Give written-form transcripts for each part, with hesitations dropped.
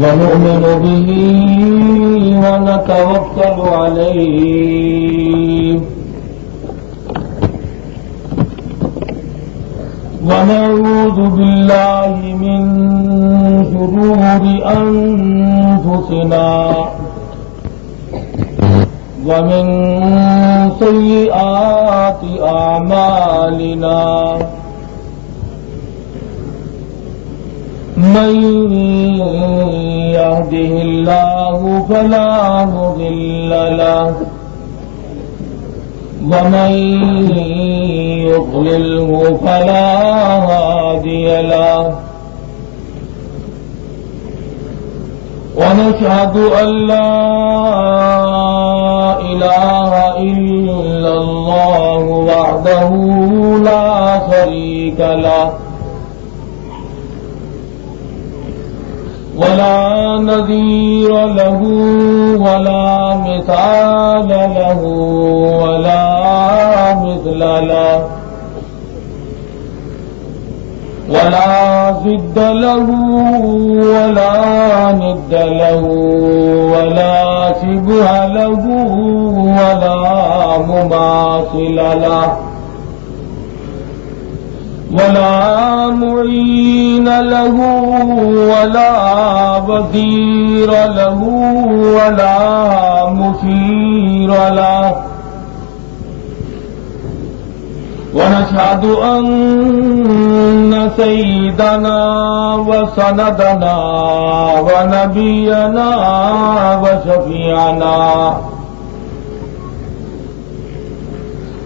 ونؤمن به ونتوكل عليه ونعوذ بالله من شرور أنفسنا ومن سيئات أعمالنا من يهده الله فلا مضل له ومن يضلله فلا هادي له ونشهد أن لا إله إلا الله وحده لا شريك له ولا نظير له ولا مثال له ولا مثل له ولا ضد له ولا ند له ولا شبه له ولا مماثل له ولا معين له ولا وزير له ولا مشير له ونشهد أن سيدنا وسندنا ونبينا وشفيعنا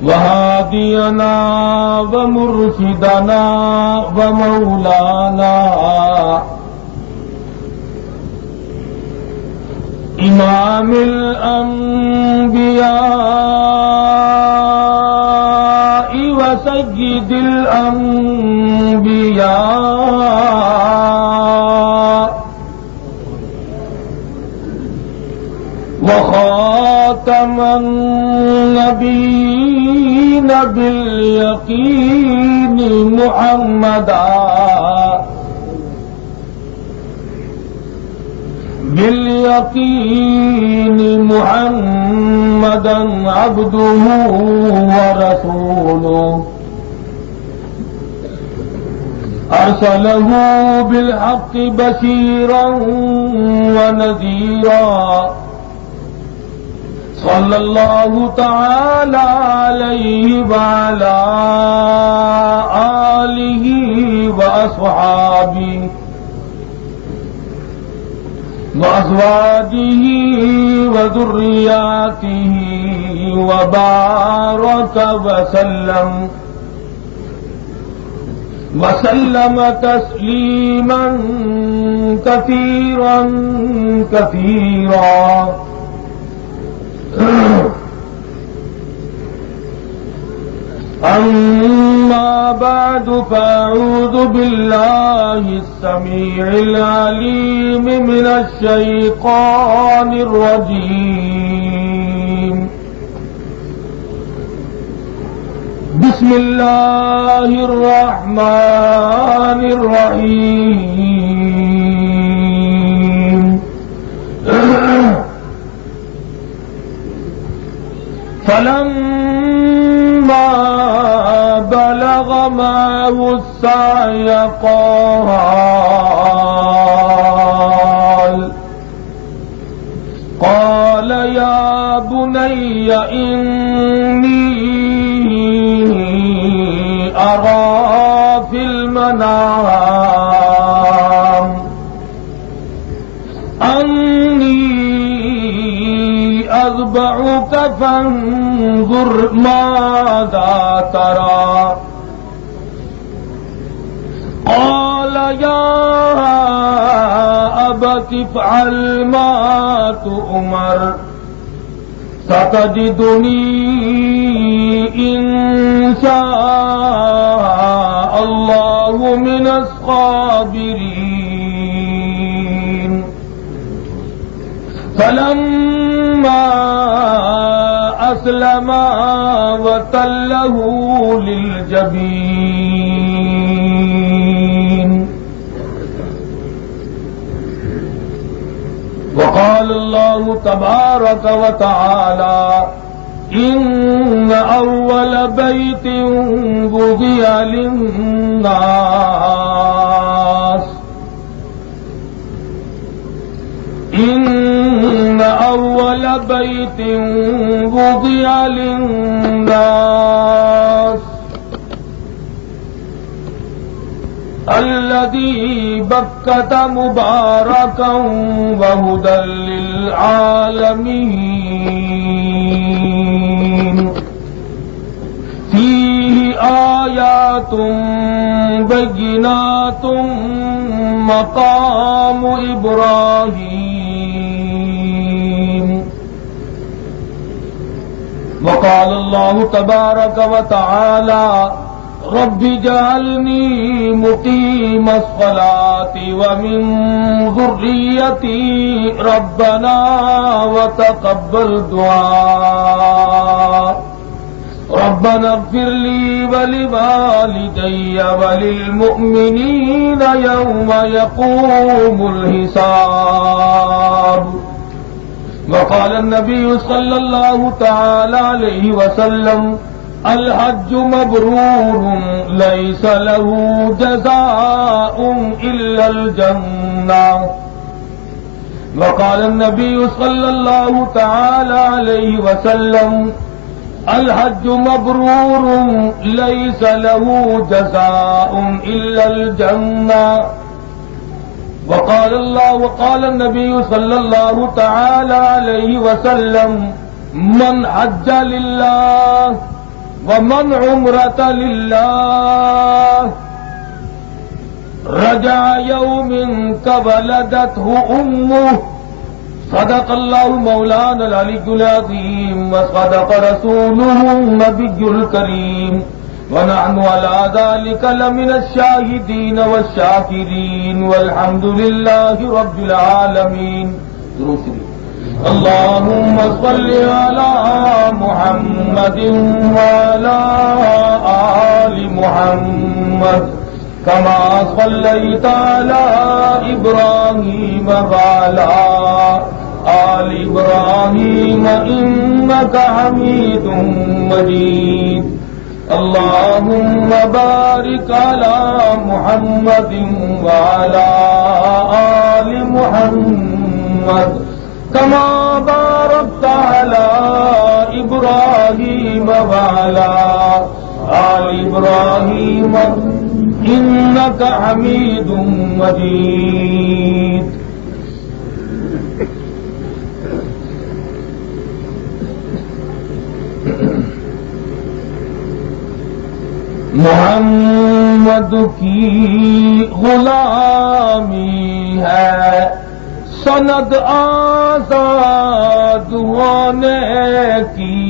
وهادينا ومرشدنا ومولانا إمام الأنبياء وسيد الأنبياء وخاتم النبيين باليقين محمدا عبده ورسوله أرسله بالحق بشيرا ونذيرا صلى الله تعالى عليه وعلى آله وأصحابه وأزواجه وذرياته وبارك وسلم تسليما كثيرا كثيرا. أما بعد فأعوذ بالله السميع العليم من الشيطان الرجيم. بسم الله الرحمن الرحيم. فلما بلغ معه السعي قال يا بني إني أرى في المنام أني أذبحك فانظر ماذا ترى. قال يا أبت افعل ما تؤمر ستجدني إن شاء الله من الصابرين. فلما أسلما وتله للجبين تبارك وتعالى إن أول بيت وضع للناس إن أول بيت وضع للناس الذي بكة مباركا وهدى للعالمين فيه آيات بينات مقام إبراهيم وقال الله تبارك وتعالى رب اجعلني مقيم الصلاة ومن ذريتي ربنا وتقبل دعاء ربنا اغفر لي ولوالدي وللمؤمنين يوم يقوم الحساب وقال النبي صلى الله تعالى عليه وسلم الحج مبرور ليس له جزاء إلا الجنة وقال النبي صلى الله تعالى عليه وسلم الحج مبرور ليس له جزاء إلا الجنة وقال النبي صلى الله تعالى عليه وسلم من حج لله ومن عمرة لله رجع يوم كولدته أمه صدق الله مولانا العلي العظيم وصدق رسوله النبي الكريم ونحن على ذلك لمن الشاهدين والشاكرين والحمد لله رب العالمين. اللهم صل على محمد وعلى آل محمد كما صليت على إبراهيم وعلى آل إبراهيم إنك حميد مجيد. اللهم بارك على محمد وعلى آل محمد كما باركت على إبراهيم وعلى آل إبراهيم إنك حميد مجيد. محمد کی غلامی ہے سند آزاد ہونے کی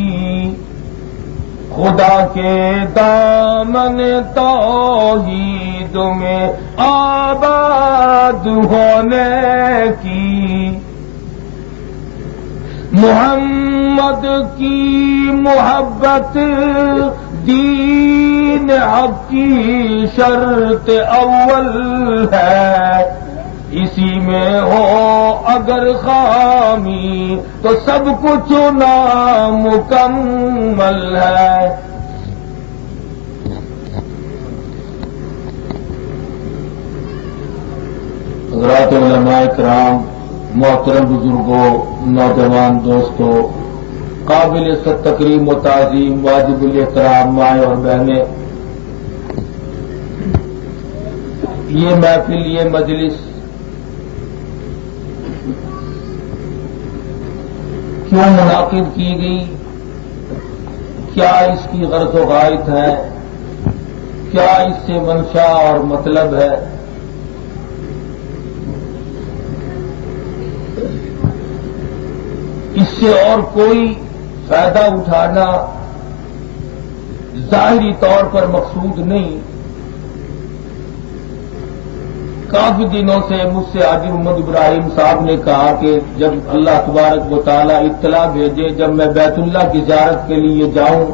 خدا کے دامن توحید میں آباد ہونے کی محمد کی محبت دین حق کی شرط اول ہے اسی میں ہو اگر خامی تو سب کچھ نامکمل ہے. حضرات علماء کرام، محترم بزرگوں، نوجوان دوستوں، قابل تکریم و تعظیم واجب الاحترام مائیں اور بہنیں، یہ محفل، یہ مجلس کیوں منعقد کی گئی؟ کیا اس کی غرض و غایت ہے؟ کیا اس سے منشا اور مطلب ہے؟ اس سے اور کوئی فائدہ اٹھانا ظاہری طور پر مقصود نہیں. کافی دنوں سے مجھ سے حاجی محمد ابراہیم صاحب نے کہا کہ جب اللہ تبارک و تعالیٰ اطلاع بھیجے جب میں بیت اللہ کی زیارت کے لیے جاؤں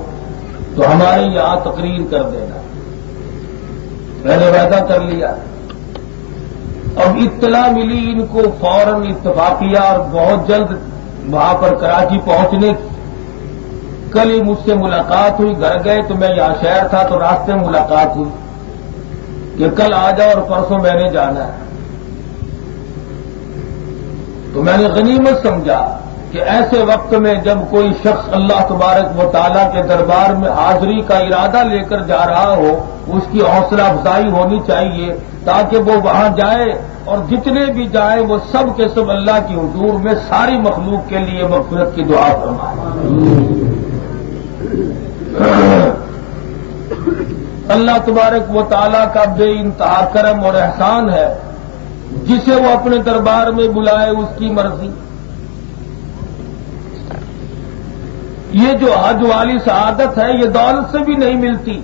تو ہمارے یہاں تقریر کر دینا. میں نے وعدہ کر لیا. اب اطلاع ملی ان کو فوراً اتفاق کیا اور بہت جلد وہاں پر کراچی پہنچنے کی، کل ہی مجھ سے ملاقات ہوئی، گھر گئے تو میں یہاں شہر تھا تو راستے میں ملاقات ہوئی کہ کل آ جاؤ اور پرسوں میں نے جانا ہے۔ تو میں نے غنیمت سمجھا کہ ایسے وقت میں جب کوئی شخص اللہ تبارک و تعالیٰ کے دربار میں حاضری کا ارادہ لے کر جا رہا ہو، اس کی حوصلہ افزائی ہونی چاہیے تاکہ وہ وہاں جائے اور جتنے بھی جائیں وہ سب کے سب اللہ کی حضور میں ساری مخلوق کے لیے مغفرت کی دعا فرمائے۔ اللہ تبارک و تعالیٰ کا بے انتہا کرم اور احسان ہے، جسے وہ اپنے دربار میں بلائے اس کی مرضی۔ یہ جو حج والی سعادت ہے یہ دولت سے بھی نہیں ملتی۔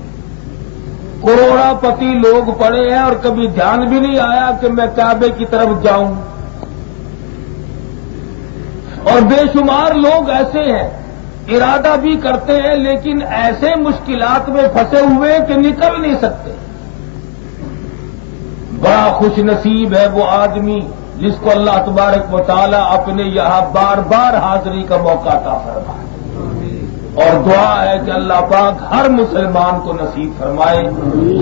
کروڑا پتی لوگ پڑے ہیں اور کبھی دھیان بھی نہیں آیا کہ میں کعبے کی طرف جاؤں، اور بے شمار لوگ ایسے ہیں ارادہ بھی کرتے ہیں لیکن ایسے مشکلات میں پھنسے ہوئے کہ نکل نہیں سکتے۔ بڑا خوش نصیب ہے وہ آدمی جس کو اللہ تبارک و تعالیٰ اپنے یہاں بار بار حاضری کا موقع عطا فرمائے، اور دعا ہے کہ اللہ پاک ہر مسلمان کو نصیب فرمائے،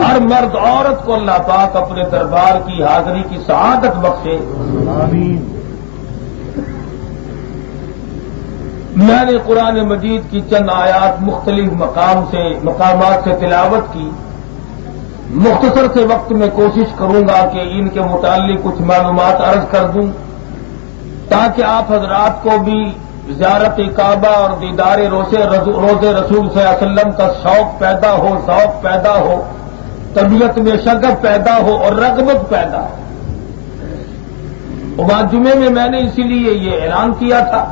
ہر مرد عورت کو اللہ پاک اپنے دربار کی حاضری کی سعادت بخشے۔ آمین۔ میں نے قرآن مجید کی چند آیات مختلف مقامات سے تلاوت کی۔ مختصر سے وقت میں کوشش کروں گا کہ ان کے متعلق کچھ معلومات عرض کر دوں تاکہ آپ حضرات کو بھی زیارت کعبہ اور دیدار روز رسول صلی اللہ علیہ وسلم کا شوق پیدا ہو، طبیعت میں شغف پیدا ہو اور رغبت پیدا ہو۔ وہاں جمعے میں نے اسی لیے یہ اعلان کیا تھا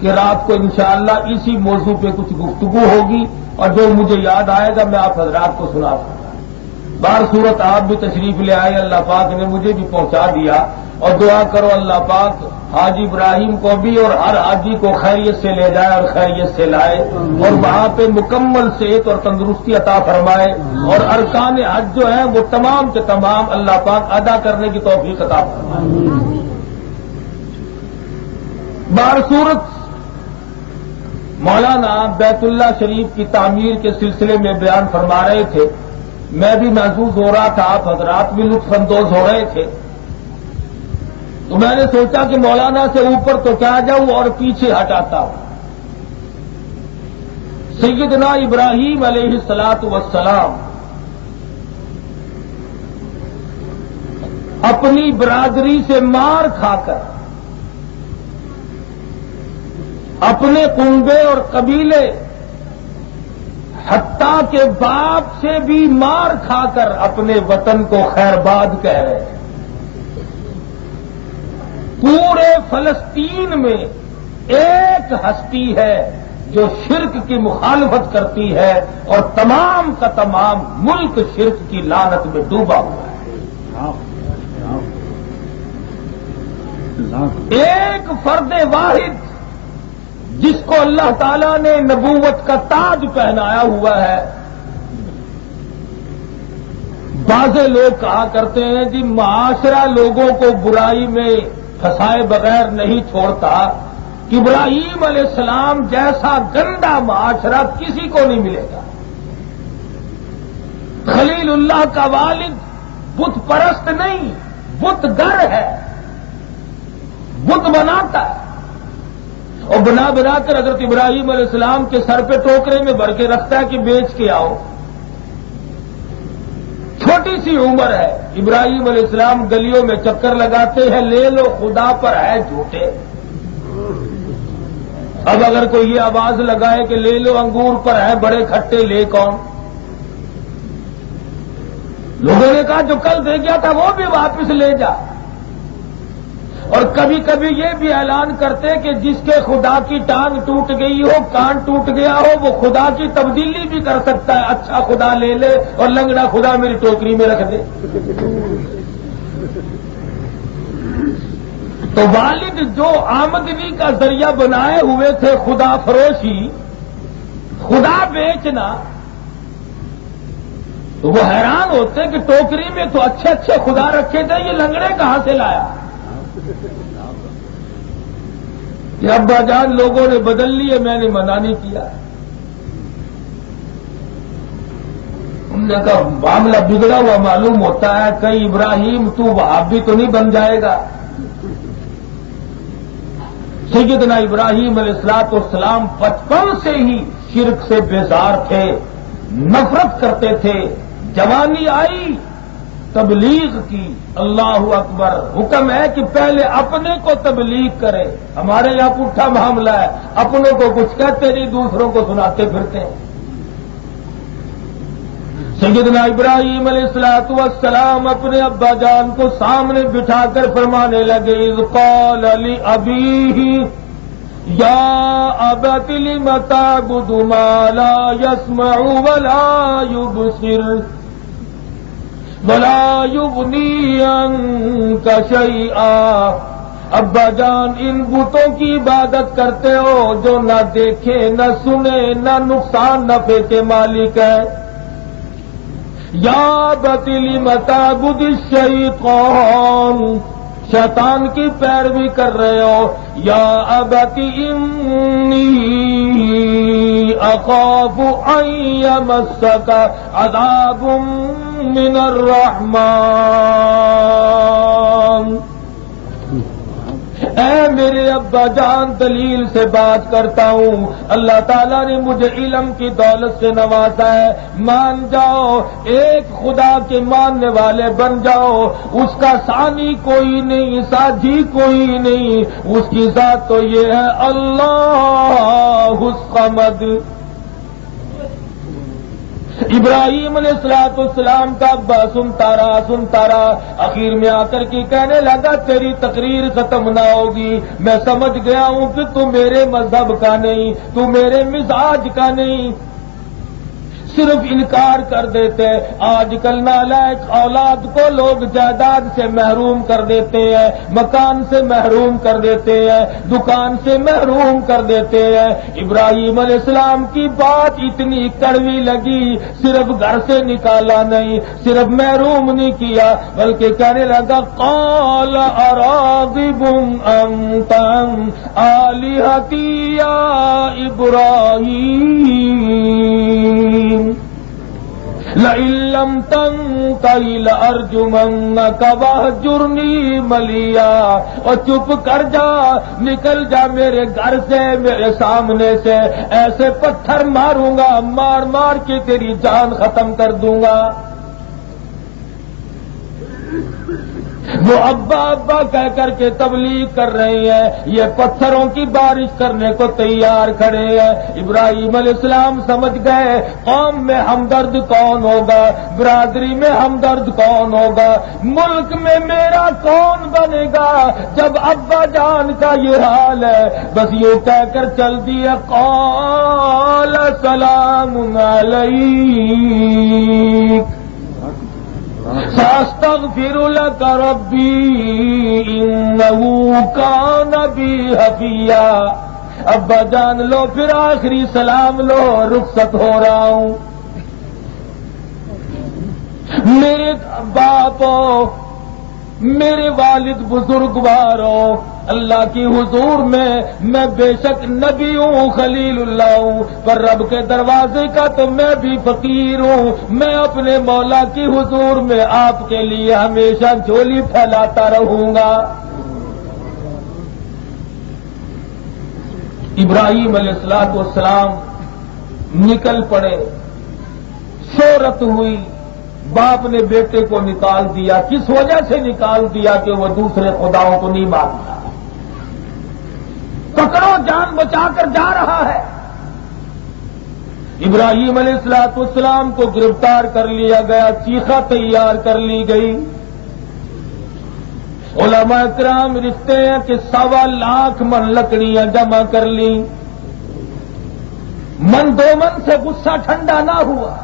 کہ رات کو انشاءاللہ اسی موضوع پہ کچھ گفتگو ہوگی، اور جو مجھے یاد آئے گا میں آپ حضرات کو سنا سکوں گا۔ بار صورت آپ بھی تشریف لے آئے، اللہ پاک نے مجھے بھی پہنچا دیا، اور دعا کرو اللہ پاک حاجی ابراہیم کو بھی اور ہر حاجی کو خیریت سے لے جائے اور خیریت سے لائے، اور وہاں پہ مکمل صحت اور تندرستی عطا فرمائے، اور ارکان حج جو ہیں وہ تمام کے تمام اللہ پاک ادا کرنے کی توفیق عطا فرمائے۔ بار صورت مولانا بیت اللہ شریف کی تعمیر کے سلسلے میں بیان فرما رہے تھے، میں بھی محظوظ ہو رہا تھا، آپ حضرات بھی لطف اندوز ہو رہے تھے، تو میں نے سوچا کہ مولانا سے اوپر تو کیا جاؤں اور پیچھے ہٹاتا ہوں۔ سیدنا ابراہیم علیہ الصلاۃ والسلام اپنی برادری سے مار کھا کر، اپنے کنبے اور قبیلے حتیٰ کہ باپ سے بھی مار کھا کر اپنے وطن کو خیرباد کہہ رہے ہیں۔ پورے فلسطین میں ایک ہستی ہے جو شرک کی مخالفت کرتی ہے، اور تمام کا تمام ملک شرک کی لعنت میں ڈوبا ہوا ہے۔ ایک فرد واحد جس کو اللہ تعالیٰ نے نبوت کا تاج پہنایا ہوا ہے۔ بعض لوگ کہا کرتے ہیں جی معاشرہ لوگوں کو برائی میں پھنسائے بغیر نہیں چھوڑتا، ابراہیم علیہ السلام جیسا گندا معاشرہ کسی کو نہیں ملے گا۔ خلیل اللہ کا والد بت پرست نہیں، بت گر ہے، بت بناتا ہے، اور بنا کر حضرت ابراہیم علیہ السلام کے سر پہ ٹوکرے میں بھر کے رکھتا ہے کہ بیچ کے آؤ۔ چھوٹی سی عمر ہے، ابراہیم علیہ السلام گلیوں میں چکر لگاتے ہیں، لے لو خدا پر ہے جھوٹے۔ اب اگر کوئی یہ آواز لگائے کہ لے لو انگور پر ہے بڑے کھٹے، لے کون؟ لوگوں نے کہا جو کل دے گیا تھا وہ بھی واپس لے جا۔ اور کبھی کبھی یہ بھی اعلان کرتے کہ جس کے خدا کی ٹانگ ٹوٹ گئی ہو، کان ٹوٹ گیا ہو، وہ خدا کی تبدیلی بھی کر سکتا ہے، اچھا خدا لے لے اور لنگڑا خدا میری ٹوکری میں رکھ دے۔ تو والد جو آمدنی کا ذریعہ بنائے ہوئے تھے خدا فروشی، خدا بیچنا، تو وہ حیران ہوتے کہ ٹوکری میں تو اچھے اچھے خدا رکھے تھے، یہ لنگڑے کہاں سے لایا؟ کہ ابا جان لوگوں نے بدل لیے، میں نے منع نہیں کیا۔ انہوں نے کہا معاملہ بگڑا ہوا معلوم ہوتا ہے، کہیں ابراہیم تو وہابی تو نہیں بن جائے گا۔ سیدنا ابراہیم علیہ الصلوۃ والسلام بچپن سے ہی شرک سے بیزار تھے، نفرت کرتے تھے۔ جوانی آئی، تبلیغ کی، اللہ اکبر، حکم ہے کہ پہلے اپنے کو تبلیغ کرے۔ ہمارے یہاں پٹھا معاملہ ہے، اپنوں کو کچھ کہتے نہیں، دوسروں کو سناتے پھرتے ہیں۔ سیدنا ابراہیم علیہ الصلوۃ والسلام اپنے ابا جان کو سامنے بٹھا کر فرمانے لگے، اذ قال لأبیہ یا ابت لم تعبد ما لا يسمع ولا يبصر ولا يغنی عنک شیئا۔ ابا جان ان بتوں کی عبادت کرتے ہو جو نہ دیکھے نہ سنے نہ نقصان نفع کے مالک ہے۔ یا بطلی متعبد الشیطان، شیطان کی پیروی کر رہے ہو۔ یا ابتی انی اخاف ان یمسک عذاب من الرحمن۔ اے میرے ابا جان دلیل سے بات کرتا ہوں، اللہ تعالیٰ نے مجھے علم کی دولت سے نوازا ہے، مان جاؤ، ایک خدا کے ماننے والے بن جاؤ، اس کا ثانی کوئی نہیں، ساجی کوئی نہیں، اس کی ذات تو یہ ہے اللہ الصمد۔ ابراہیم علیہ السلام کا ابا سنتا رہا، اخیر میں آ کر کے کہنے لگا تیری تقریر ختم نہ ہوگی، میں سمجھ گیا ہوں کہ تو میرے مذہب کا نہیں، تو میرے مزاج کا نہیں، صرف انکار کر دیتے۔ آج کل نالائق اولاد کو لوگ جائیداد سے محروم کر دیتے ہیں، مکان سے محروم کر دیتے ہیں، دکان سے محروم کر دیتے ہیں۔ ابراہیم علیہ السلام کی بات اتنی کڑوی لگی، صرف گھر سے نکالا نہیں، صرف محروم نہیں کیا، بلکہ کہنے لگا قال اراغب انت عن آلہتی یا ابراہیم لئن لم تنتہ لأرجمنک واہجرنی ملیا۔ اور چپ کر جا، نکل جا میرے گھر سے، میرے سامنے سے، ایسے پتھر ماروں گا، مار مار کے تیری جان ختم کر دوں گا۔ وہ ابا ابا کہہ کر کے تبلیغ کر رہے ہیں، یہ پتھروں کی بارش کرنے کو تیار کھڑے ہیں۔ ابراہیم علیہ السلام سمجھ گئے قوم میں ہمدرد کون ہوگا، برادری میں ہمدرد کون ہوگا، ملک میں میرا کون بنے گا جب ابا جان کا یہ حال ہے۔ بس یہ کہہ کر چل دیا قال سلام علیک سأستغفر لك ربی انہ کان بی حفیا۔ ابا جان لو پھر آخری سلام لو، رخصت ہو رہا ہوں۔ میرے باپ میرے والد بزرگوارو، اللہ کی حضور میں بے شک نبی ہوں، خلیل اللہ ہوں، پر رب کے دروازے کا تو میں بھی فقیر ہوں۔ میں اپنے مولا کی حضور میں آپ کے لیے ہمیشہ جھولی پھیلاتا رہوں گا۔ ابراہیم علیہ السلام نکل پڑے، شہرت ہوئی، باپ نے بیٹے کو نکال دیا۔ کس وجہ سے نکال دیا؟ کہ وہ دوسرے خداؤں کو نہیں مانتا۔ پکڑو، جان بچا کر جا رہا ہے۔ ابراہیم علیہ السلام کو گرفتار کر لیا گیا، چیخا تیار کر لی گئی۔ علماء کرام لکھتے ہیں کہ 1.25 لاکھ من لکڑیاں جمع کر لی، من 2 من سے غصہ ٹھنڈا نہ ہوا۔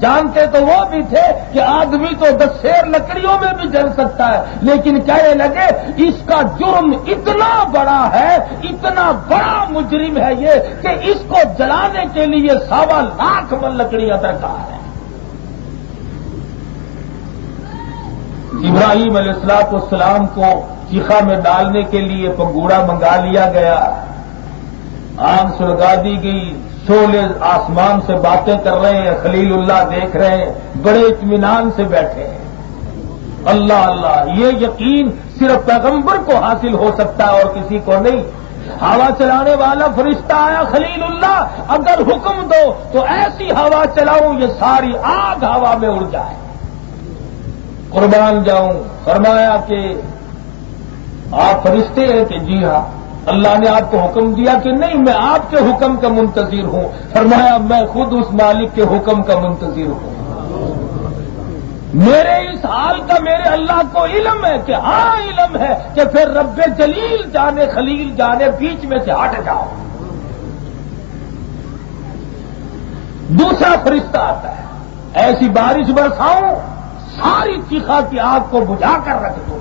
جانتے تو وہ بھی تھے کہ آدمی تو 10 سیر لکڑیوں میں بھی جل سکتا ہے، لیکن کہنے لگے اس کا جرم اتنا بڑا ہے، اتنا بڑا مجرم ہے یہ کہ اس کو جلانے کے لیے 1.25 لاکھ من لکڑیاں درکار ہے۔ ابراہیم علیہ السلام کو چیخا میں ڈالنے کے لیے پگوڑا منگا لیا گیا۔ آگ سلگا دی گئی، شعلے آسمان سے باتیں کر رہے ہیں، خلیل اللہ دیکھ رہے ہیں، بڑے اطمینان سے بیٹھے ہیں۔ اللہ اللہ، یہ یقین صرف پیغمبر کو حاصل ہو سکتا ہے اور کسی کو نہیں۔ ہوا چلانے والا فرشتہ آیا، خلیل اللہ اگر حکم دو تو ایسی ہوا چلاؤں یہ ساری آگ ہوا میں اڑ جائے۔ قربان جاؤں، فرمایا کہ آپ فرشتے ہیں کہ جی ہاں۔ اللہ نے آپ کو حکم دیا کہ نہیں میں آپ کے حکم کا منتظر ہوں؟ فرمایا میں خود اس مالک کے حکم کا منتظر ہوں۔ میرے اس حال کا میرے اللہ کو علم ہے کہ ہاں علم ہے کہ پھر رب جلیل جانے خلیل جانے بیچ میں سے ہٹ جاؤ۔ دوسرا فرشتہ آتا ہے، ایسی بارش برساؤں ساری چیخا کی آگ کو بجھا کر رکھ دو،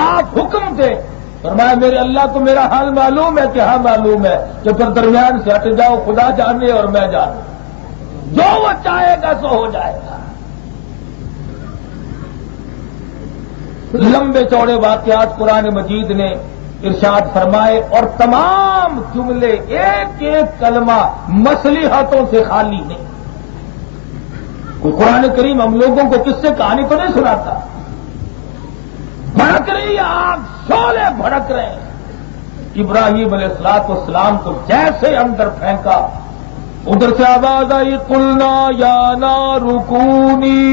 آپ حکم دیں۔ فرمایا میرے اللہ کو میرا حال معلوم ہے کہ ہاں معلوم ہے، کہ پھر درمیان سے ہٹ جاؤ، خدا جانے اور میں جانوں، جو وہ چاہے گا سو ہو جائے گا۔ لمبے چوڑے واقعات قرآن مجید نے ارشاد فرمائے اور تمام جملے ایک ایک کلمہ مصلحتوں سے خالی نہیں۔ کوئی قرآن کریم ہم لوگوں کو کس سے کہانی تو نہیں سناتا۔ بھڑک رہی آگ، شعلے بھڑک رہے ہیں۔ ابراہیم علیہ السلام کو جیسے اندر پھینکا، ادھر سے آواز آئی قلنا یا نار کونی،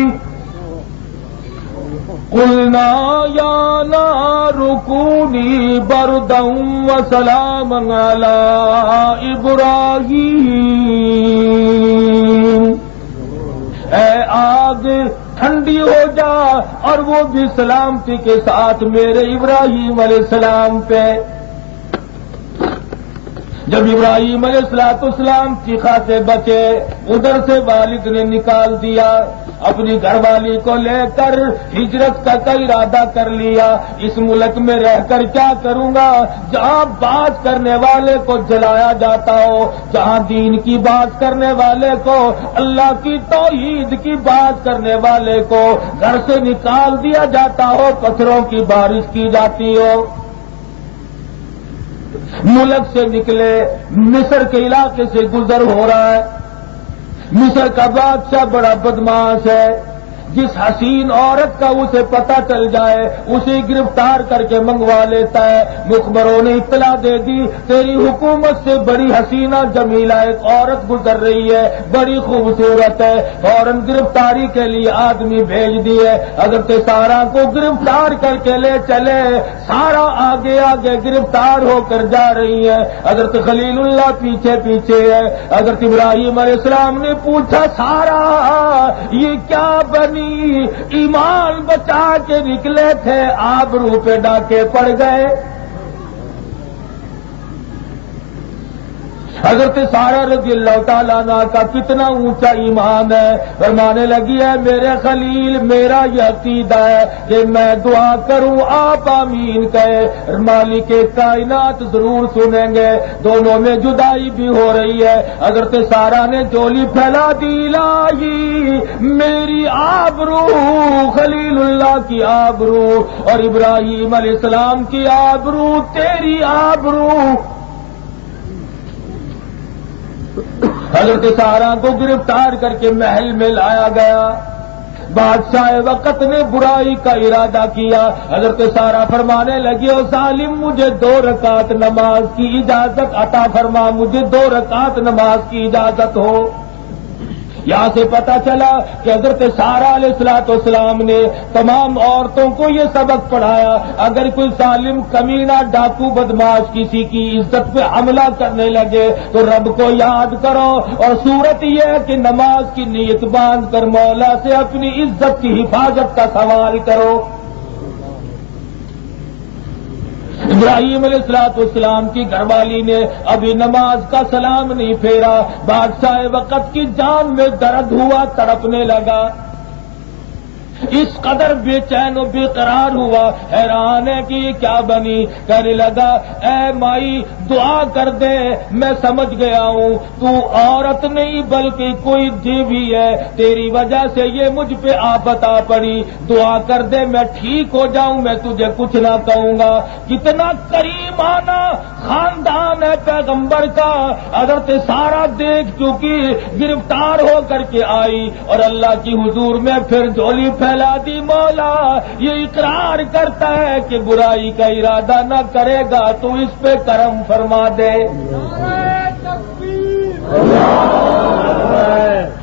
قلنا یا نار کونی بردا وسلاما علی ابراہیم، اے آگ ٹھنڈی ہو جا اور وہ بھی سلامتی کے ساتھ میرے ابراہیم علیہ السلام پہ۔ جب ابراہیم علیہ السلام چیخا سے بچے، ادھر سے والد نے نکال دیا، اپنی گھر والی کو لے کر ہجرت کا ارادہ کر لیا۔ اس ملک میں رہ کر کیا کروں گا جہاں بات کرنے والے کو جلایا جاتا ہو، جہاں دین کی بات کرنے والے کو، اللہ کی توحید کی بات کرنے والے کو گھر سے نکال دیا جاتا ہو، پتھروں کی بارش کی جاتی ہو۔ ملک سے نکلے، مصر کے علاقے سے گزر ہو رہا ہے۔ مصر کا بادشاہ بڑا بدماش ہے، جس حسین عورت کا اسے پتہ چل جائے اسے گرفتار کر کے منگوا لیتا ہے۔ مخبروں نے اطلاع دے دی تیری حکومت سے بڑی حسینہ جمیلہ ایک عورت گزر رہی ہے، بڑی خوبصورت ہے، فوراً گرفتاری کے لیے آدمی بھیج دیے۔ حضرت سارا کو گرفتار کر کے لے چلے، سارا آگے آگے گرفتار ہو کر جا رہی ہے، حضرت خلیل اللہ پیچھے پیچھے ہے۔ حضرت ابراہیم علیہ السلام نے پوچھا سارا یہ کیا بنی؟ ایمان بچا کے نکلے تھے، آبرو پہ ڈاکے پڑ گئے۔ حضرت سارا رضی اللہ تعالیٰ عنہ کا کتنا اونچا ایمان ہے، فرمانے لگی ہے میرے خلیل میرا یہ عقیدہ ہے کہ میں دعا کروں آپ آمین کہے، مالک کائنات ضرور سنیں گے۔ دونوں میں جدائی بھی ہو رہی ہے، حضرت سارا نے چولی پھیلا دی، لائی میری آبرو، خلیل اللہ کی آبرو اور ابراہیم علیہ السلام کی آبرو، تیری آبرو۔ حضرت سارا کو گرفتار کر کے محل میں لایا گیا۔ بادشاہ وقت نے برائی کا ارادہ کیا۔ حضرت سارا فرمانے لگی او ظالم مجھے 2 رکعت نماز کی اجازت عطا فرما، مجھے 2 رکعت نماز کی اجازت ہو۔ یہاں سے پتا چلا کہ حضرت سارا علیہ السلام نے تمام عورتوں کو یہ سبق پڑھایا، اگر کوئی ظالم کمینہ ڈاکو بدماش کسی کی عزت پہ حملہ کرنے لگے تو رب کو یاد کرو، اور صورت یہ ہے کہ نماز کی نیت باندھ کر مولا سے اپنی عزت کی حفاظت کا سوال کرو۔ ابراہیم علیہ السلام کی گھر والی نے ابھی نماز کا سلام نہیں پھیرا، بادشاہ وقت کی جان میں درد ہوا، تڑپنے لگا۔ اس قدر بے چین و بے قرار ہوا، حیران ہے کہ یہ کیا بنی. کہنے لگا اے مائی دعا کر دے، میں سمجھ گیا ہوں تو عورت نہیں بلکہ کوئی دیوی ہے، تیری وجہ سے یہ مجھ پہ آفت آ پڑی، دعا کر دے میں ٹھیک ہو جاؤں، میں تجھے کچھ نہ کہوں گا. کتنا کریمانہ خاندان ہے پیغمبر کا. حضرت سارہ دیکھ چکی، گرفتار ہو کر کے آئی اور اللہ کی حضور میں پھر جھولی پھیلا دی. مولا یہ اقرار کرتا ہے کہ برائی کا ارادہ نہ کرے گا تو اس پہ کرم فرما دے.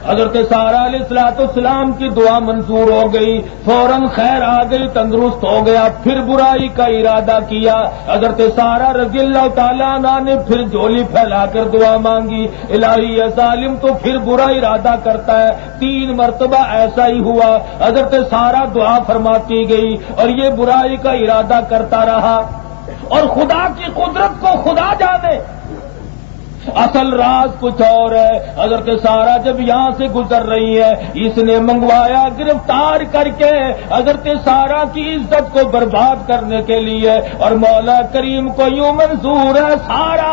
حضرت سارہ علیہ السلام کی دعا منظور ہو گئی، فوراً خیر آ گئی، تندرست ہو گیا. پھر برائی کا ارادہ کیا. حضرت سارہ رضی اللہ تعالیٰ عنہ نے پھر جھولی پھیلا کر دعا مانگی. الہی یہ ظالم تو پھر برا ارادہ کرتا ہے. 3 مرتبہ ایسا ہی ہوا. حضرت سارہ دعا فرماتی گئی اور یہ برائی کا ارادہ کرتا رہا. اور خدا کی قدرت کو خدا جانے، اصل راز کچھ اور ہے. حضرت سارہ جب یہاں سے گزر رہی ہے، اس نے منگوایا گرفتار کر کے حضرت سارہ کی عزت کو برباد کرنے کے لیے. اور مولا کریم کو یوں منظور ہے، سارہ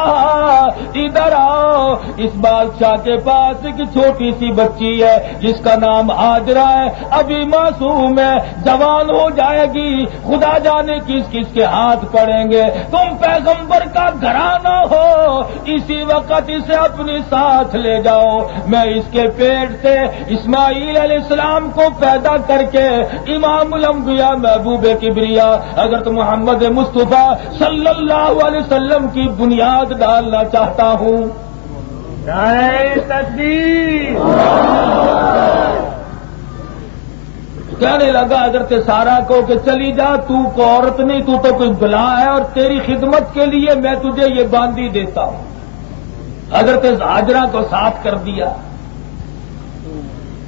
ادھر آؤ. اس بادشاہ کے پاس ایک چھوٹی سی بچی ہے جس کا نام ہاجرہ ہے، ابھی معصوم ہے، جوان ہو جائے گی، خدا جانے کس کس کے ہاتھ پڑیں گے. تم پیغمبر کا گھرانہ ہو، اسی وقت اسے اپنی ساتھ لے جاؤ. میں اس کے پیٹ سے اسماعیل علیہ السلام کو پیدا کر کے امام الانبیاء محبوب کبریا حضرت محمد مصطفیٰ صلی اللہ علیہ وسلم کی بنیاد ڈالنا چاہتا ہوں. نعرہ تکبیر. کہنے لگا حضرت سارہ کو کہ چلی جا، تو کو عورت نہیں، تو کوئی بلا ہے، اور تیری خدمت کے لیے میں تجھے یہ باندی دیتا ہوں. حضرت ہاجرہ کو ساتھ کر دیا،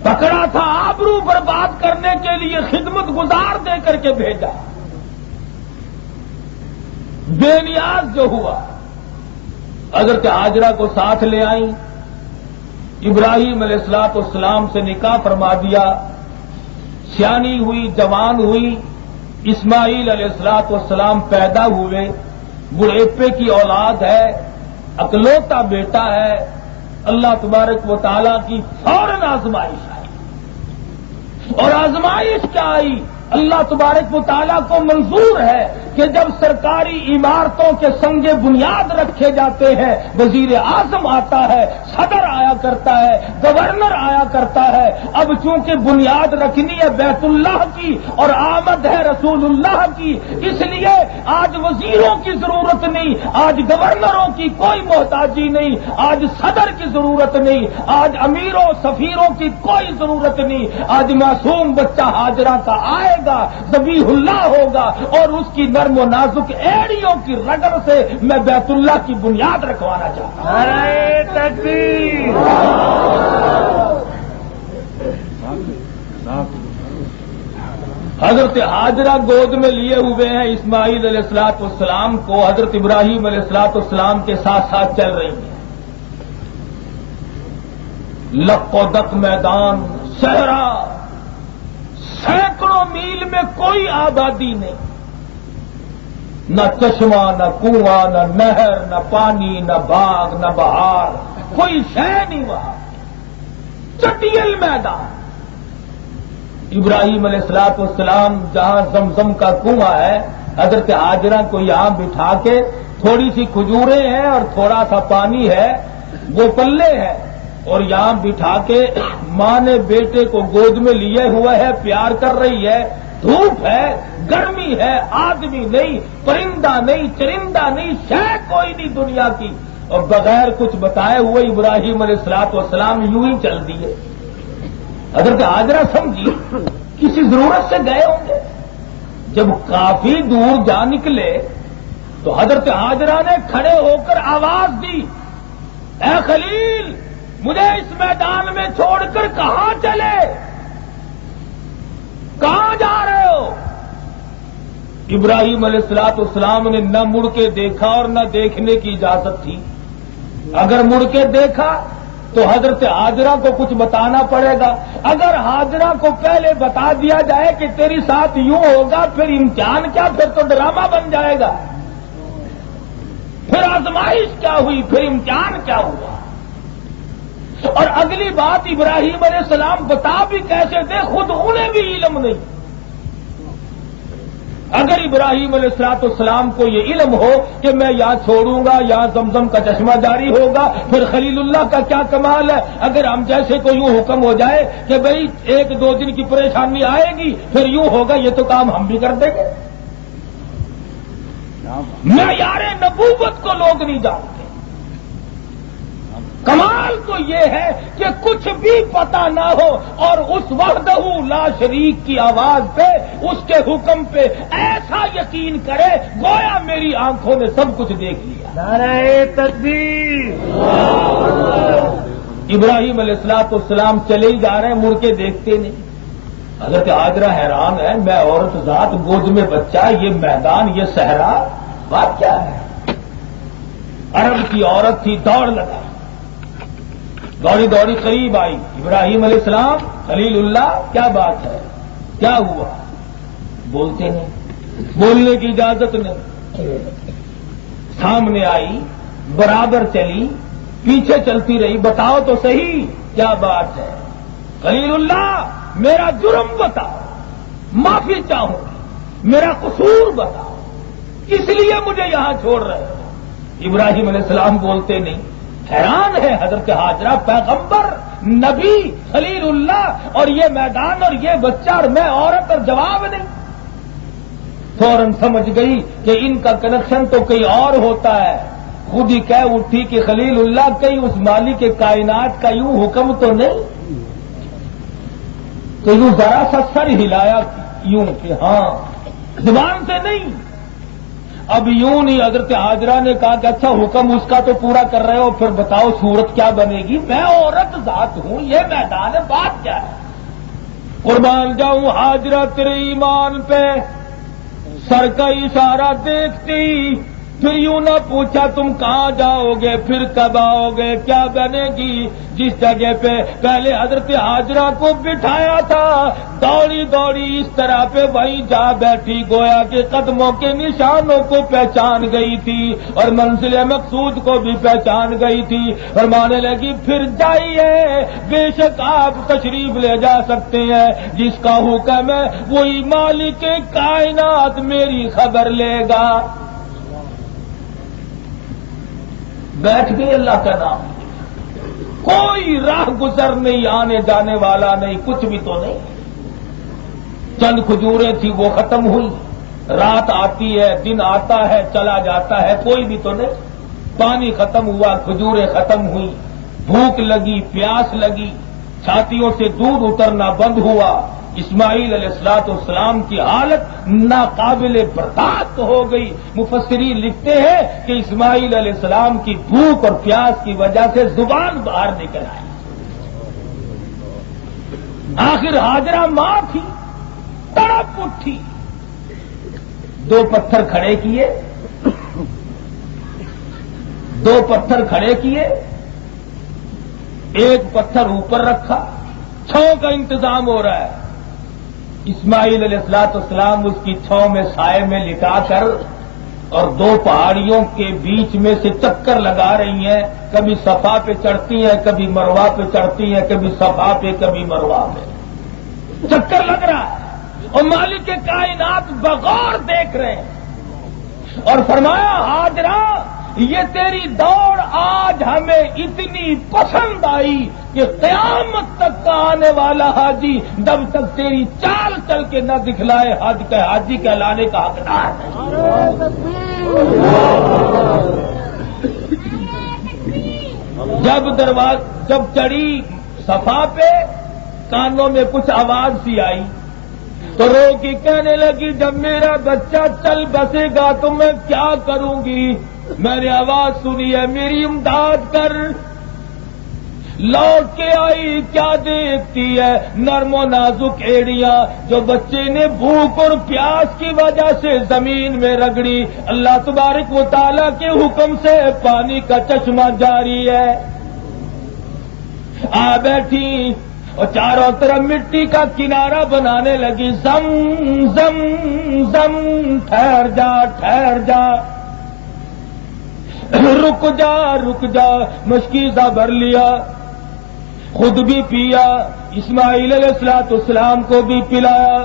پکڑا تھا آبرو برباد کرنے کے لیے، خدمت گزار دے کر کے بھیجا. بے نیاز جو ہوا، حضرت ہاجرہ کو ساتھ لے آئیں. ابراہیم علیہ السلام سے نکاح فرما دیا. سیانی ہوئی، جوان ہوئی. اسماعیل علیہ السلام پیدا ہوئے. بڑھیپے کی اولاد ہے، اکلوتا بیٹا ہے. اللہ تبارک و تعالیٰ کی فوراً آزمائش آئی. اور آزمائش کیا آئی؟ اللہ تبارک و تعالیٰ کو منظور ہے کہ جب سرکاری عمارتوں کے سنگ بنیاد رکھے جاتے ہیں، وزیر اعظم آتا ہے، صدر آیا کرتا ہے، گورنر آیا کرتا ہے. اب چونکہ بنیاد رکھنی ہے بیت اللہ کی اور آمد ہے رسول اللہ کی، اس لیے آج وزیروں کی ضرورت نہیں، آج گورنروں کی کوئی محتاجی نہیں، آج صدر کی ضرورت نہیں، آج امیروں سفیروں کی کوئی ضرورت نہیں. آج معصوم بچہ ہاجرہ کا آئے گا، ذبیح اللہ ہوگا، اور اس کی نرم و نازک ایڑیوں کی رگڑ سے میں بیت اللہ کی بنیاد رکھوانا چاہتا ہوں. نعرہ تکبیر. حضرت ہاجرہ گود میں لیے ہوئے ہیں اسماعیل علیہ السلام کو، حضرت ابراہیم علیہ السلام کے ساتھ ساتھ چل رہی ہیں. لق و دق میدان، صحرا، سینکڑوں میل میں کوئی آبادی نہیں، نہ چشمہ، نہ کنواں، نہ نہر، نہ پانی، نہ باغ، نہ بہار، کوئی شے نہیں وہاں. چٹیل میدان. ابراہیم علیہ السلام جہاں زمزم کا کنواں ہے، حضرت ہاجرہ کو یہاں بٹھا کے، تھوڑی سی کھجوریں ہیں اور تھوڑا سا پانی ہے، وہ پلے ہے، اور یہاں بٹھا کے ماں نے بیٹے کو گود میں لیے ہوئے ہے، پیار کر رہی ہے. دھوپ ہے، گرمی ہے، آدمی نہیں، پرندہ نہیں، چرندہ نہیں، شے کوئی نہیں دنیا کی، اور بغیر کچھ بتائے ہوئے ابراہیم علیہ السلام یوں ہی چل دیے. حضرت ہاجرہ سمجھی کسی ضرورت سے گئے ہوں گے. جب کافی دور جا نکلے تو حضرت ہاجرہ نے کھڑے ہو کر آواز دی، اے خلیل، مجھے اس میدان میں چھوڑ کر کہاں چلے؟ کہاں جا رہے ہو؟ ابراہیم علیہ السلام نے نہ مڑ کے دیکھا اور نہ دیکھنے کی اجازت تھی. اگر مڑ کے دیکھا تو حضرت حاجرہ کو کچھ بتانا پڑے گا. اگر حاجرہ کو پہلے بتا دیا جائے کہ تیری ساتھ یوں ہوگا، پھر امتحان کیا، پھر تو ڈرامہ بن جائے گا. پھر آزمائش کیا ہوئی، پھر امتحان کیا ہوا. اور اگلی بات، ابراہیم علیہ السلام بتا بھی کیسے دے، خود انہیں بھی علم نہیں. اگر ابراہیم علیہ السلام کو یہ علم ہو کہ میں یہاں چھوڑوں گا، یہاں زمزم کا چشمہ جاری ہوگا، پھر خلیل اللہ کا کیا کمال ہے. اگر ہم جیسے کو یوں حکم ہو جائے کہ بھئی 1-2 دن کی پریشانی آئے گی، پھر یوں ہوگا، یہ تو کام ہم بھی کر دیں گے. معیار نبوت کو لوگ نہیں جانتے. کمال تو یہ ہے کہ کچھ بھی پتا نہ ہو اور اس وحدہ لا شریک کی آواز پہ، اس کے حکم پہ ایسا یقین کرے گویا میری آنکھوں نے سب کچھ دیکھ لیا. نعرہ تکبیر. ابراہیم علیہ السلام چلے ہی جا رہے ہیں، مڑ کے دیکھتے نہیں. حضرت حاجرہ حیران ہے، میں عورت ذات، گود میں بچہ، یہ میدان، یہ صحرا، بات کیا ہے. عرب کی عورت تھی، دوڑ لگا، دوڑی دوڑی قریب آئی. ابراہیم علیہ السلام، خلیل اللہ، کیا بات ہے، کیا ہوا. بولتے نہیں، بولنے کی اجازت نہیں. سامنے آئی، برابر چلی، پیچھے چلتی رہی، بتاؤ تو صحیح کیا بات ہے. خلیل اللہ، میرا جرم بتاؤ، معافی چاہوں گی، میرا قصور بتاؤ، کس لیے مجھے یہاں چھوڑ رہے ہو. ابراہیم علیہ السلام بولتے نہیں. حیران ہے حضرت حاجرہ، پیغمبر، نبی، خلیل اللہ، اور یہ میدان اور یہ بچہ اور میں عورت، اور جواب نہیں. فوراً سمجھ گئی کہ ان کا کنیکشن تو کہیں اور ہوتا ہے. خود ہی کہہ اٹھی کہ خلیل اللہ، کہیں اس مالک کائنات کا یوں حکم تو نہیں. تو یوں ذرا سا سر ہلایا یوں کہ ہاں، زبان سے نہیں. اب یوں نہیں. حضرت حاجرہ نے کہا کہ اچھا حکم اس کا تو پورا کر رہے ہو، پھر بتاؤ صورت کیا بنے گی. میں عورت ذات ہوں، یہ میدان ہے، بات کیا ہے. قربان جاؤں حاجرہ تیرے ایمان پہ. سر کا اشارہ دیکھتی، پھر یوں نہ پوچھا تم کہاں جاؤ گے، پھر کب آؤ گے، کیا بنے گی. جس جگہ پہ پہلے حضرت حاجرہ کو بٹھایا تھا، دوڑی دوڑی اس طرح پہ وہیں جا بیٹھی، گویا کہ قدموں کے نشانوں کو پہچان گئی تھی اور منزل مقصود کو بھی پہچان گئی تھی. فرمانے لگی پھر جائیے، بے شک آپ تشریف لے جا سکتے ہیں، جس کا حکم ہے وہی مالک کائنات میری خبر لے گا. بیٹھ گئی. اللہ کا نام، کوئی راہ گزر نہیں، آنے جانے والا نہیں، کچھ بھی تو نہیں. چند کھجوریں تھی وہ ختم ہوئی. رات آتی ہے، دن آتا ہے، چلا جاتا ہے، کوئی بھی تو نہیں. پانی ختم ہوا، کھجوریں ختم ہوئی. بھوک لگی، پیاس لگی، چھاتیوں سے دودھ اترنا بند ہوا. اسماعیل علیہ السلام کی حالت ناقابل برداشت ہو گئی. مفسرین لکھتے ہیں کہ اسماعیل علیہ السلام کی بھوک اور پیاس کی وجہ سے زبان باہر نکل آئی. آخر حاجرہ ماں تھی، تڑپ اٹھی. 2 پتھر کھڑے کیے، 2 پتھر کھڑے کیے، ایک پتھر اوپر رکھا، چھاؤں کا انتظام ہو رہا ہے. اسماعیل علیہ السلام اس کی چھاؤں میں سائے میں لٹا کر اور 2 پہاڑیوں کے بیچ میں سے چکر لگا رہی ہیں. کبھی صفا پہ چڑھتی ہیں، کبھی مروہ پہ چڑھتی ہیں، کبھی صفا پہ، کبھی مروہ پہ. چکر لگ رہا ہے اور مالک کائنات بغور دیکھ رہے ہیں. اور فرمایا حاجرہ، یہ تیری دوڑ آج ہمیں اتنی پسند آئی کہ قیامت تک کا آنے والا حاجی جب تک تیری چال چل کے نہ دکھلائے حاجی کہلانے کا حقدار ہے. جب چڑھی صفا پہ، کانوں میں کچھ آواز سی آئی تو رو کے کہنے لگی جب میرا بچہ چل بسے گا تو میں کیا کروں گی. میں نے آواز سنی ہے میری امداد کر. لوٹ کے آئی، کیا دیکھتی ہے؟ نرم و نازک ایڑیاں جو بچے نے بھوک اور پیاس کی وجہ سے زمین میں رگڑی. اللہ تبارک و تعالیٰ کے حکم سے پانی کا چشمہ جاری ہے. آ بیٹھی اور چاروں طرف مٹی کا کنارہ بنانے لگی. زم زم زم ٹھہر جا ٹھہر جا, رک جا رک جا. مشکیزہ بھر لیا, خود بھی پیا, اسماعیل علیہ السلام کو بھی پلایا.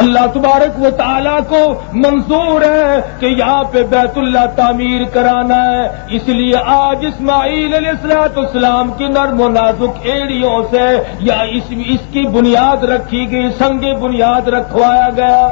اللہ تبارک و تعالیٰ کو منظور ہے کہ یہاں پہ بیت اللہ تعمیر کرانا ہے. اس لیے آج اسماعیل علیہ السلام کی نرم و نازک ایڑیوں سے یا اس کی بنیاد رکھی گئی, سنگ بنیاد رکھوایا گیا.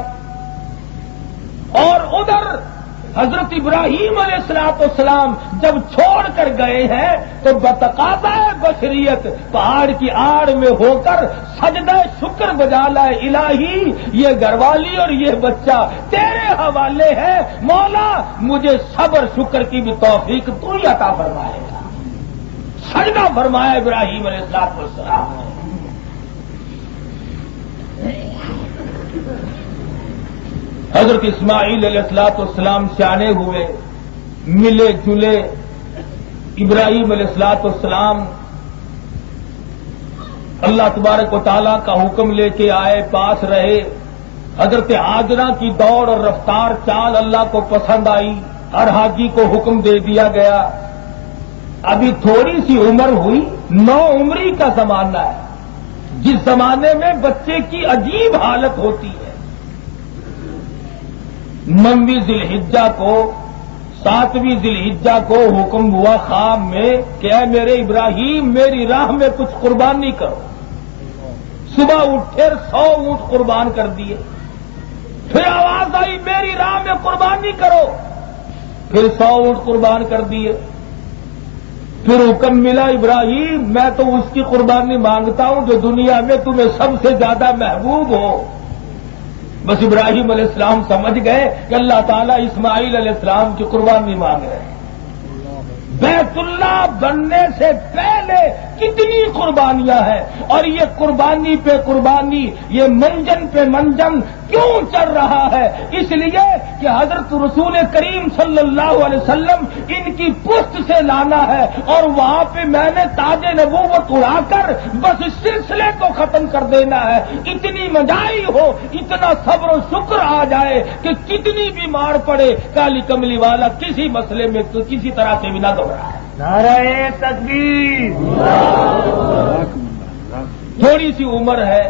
اور ادھر حضرت ابراہیم علیہ السلام جب چھوڑ کر گئے ہیں تو بتقاضا بشریت پہاڑ کی آڑ میں ہو کر سجدہ شکر بجا لائے. الہی یہ گھر والی اور یہ بچہ تیرے حوالے ہے, مولا مجھے صبر شکر کی بھی توفیق تو ہی عطا فرمائے گا. سجدہ فرمایا ابراہیم علیہ السلام نے. حضرت اسماعیل علیہ السلام سیانے ہوئے, ملے جلے. ابراہیم علیہ السلام اللہ تبارک و تعالیٰ کا حکم لے کے آئے, پاس رہے. حضرت ہاجرہ کی دوڑ اور رفتار چال اللہ کو پسند آئی. ہر حاجی کو حکم دے دیا گیا. ابھی تھوڑی سی عمر ہوئی, 9 عمری کا زمانہ ہے, جس زمانے میں بچے کی عجیب حالت ہوتی ہے. 9ویں ذی الحجہ کو 7ویں ذی الحجہ کو حکم ہوا خواب میں کہ اے میرے ابراہیم میری راہ میں کچھ قربانی کرو. صبح اٹھے 100 اونٹ قربان کر دیے. پھر آواز آئی میری راہ میں قربانی کرو, پھر 100 اونٹ قربان کر دیے. پھر حکم ملا ابراہیم میں تو اس کی قربانی مانگتا ہوں جو دنیا میں تمہیں سب سے زیادہ محبوب ہو. بس ابراہیم علیہ السلام سمجھ گئے کہ اللہ تعالیٰ اسماعیل علیہ السلام کی قربانی مانگ رہے ہیں. بیت اللہ بننے سے پہلے کتنی قربانیاں ہیں, اور یہ قربانی پہ قربانی, یہ منجن پہ منجن کیوں چل رہا ہے؟ اس لیے کہ حضرت رسول کریم صلی اللہ علیہ وسلم ان کی پشت سے لانا ہے, اور وہاں پہ میں نے تاج نبوت اڑا کر بس اس سلسلے کو ختم کر دینا ہے. اتنی مجائی ہو, اتنا صبر و شکر آ جائے کہ کتنی بھی مار پڑے, کالی کملی والا کسی مسئلے میں کسی طرح سے بھی نہ گھبرائے. نعرہ تکبیر. تھوڑی سی عمر ہے,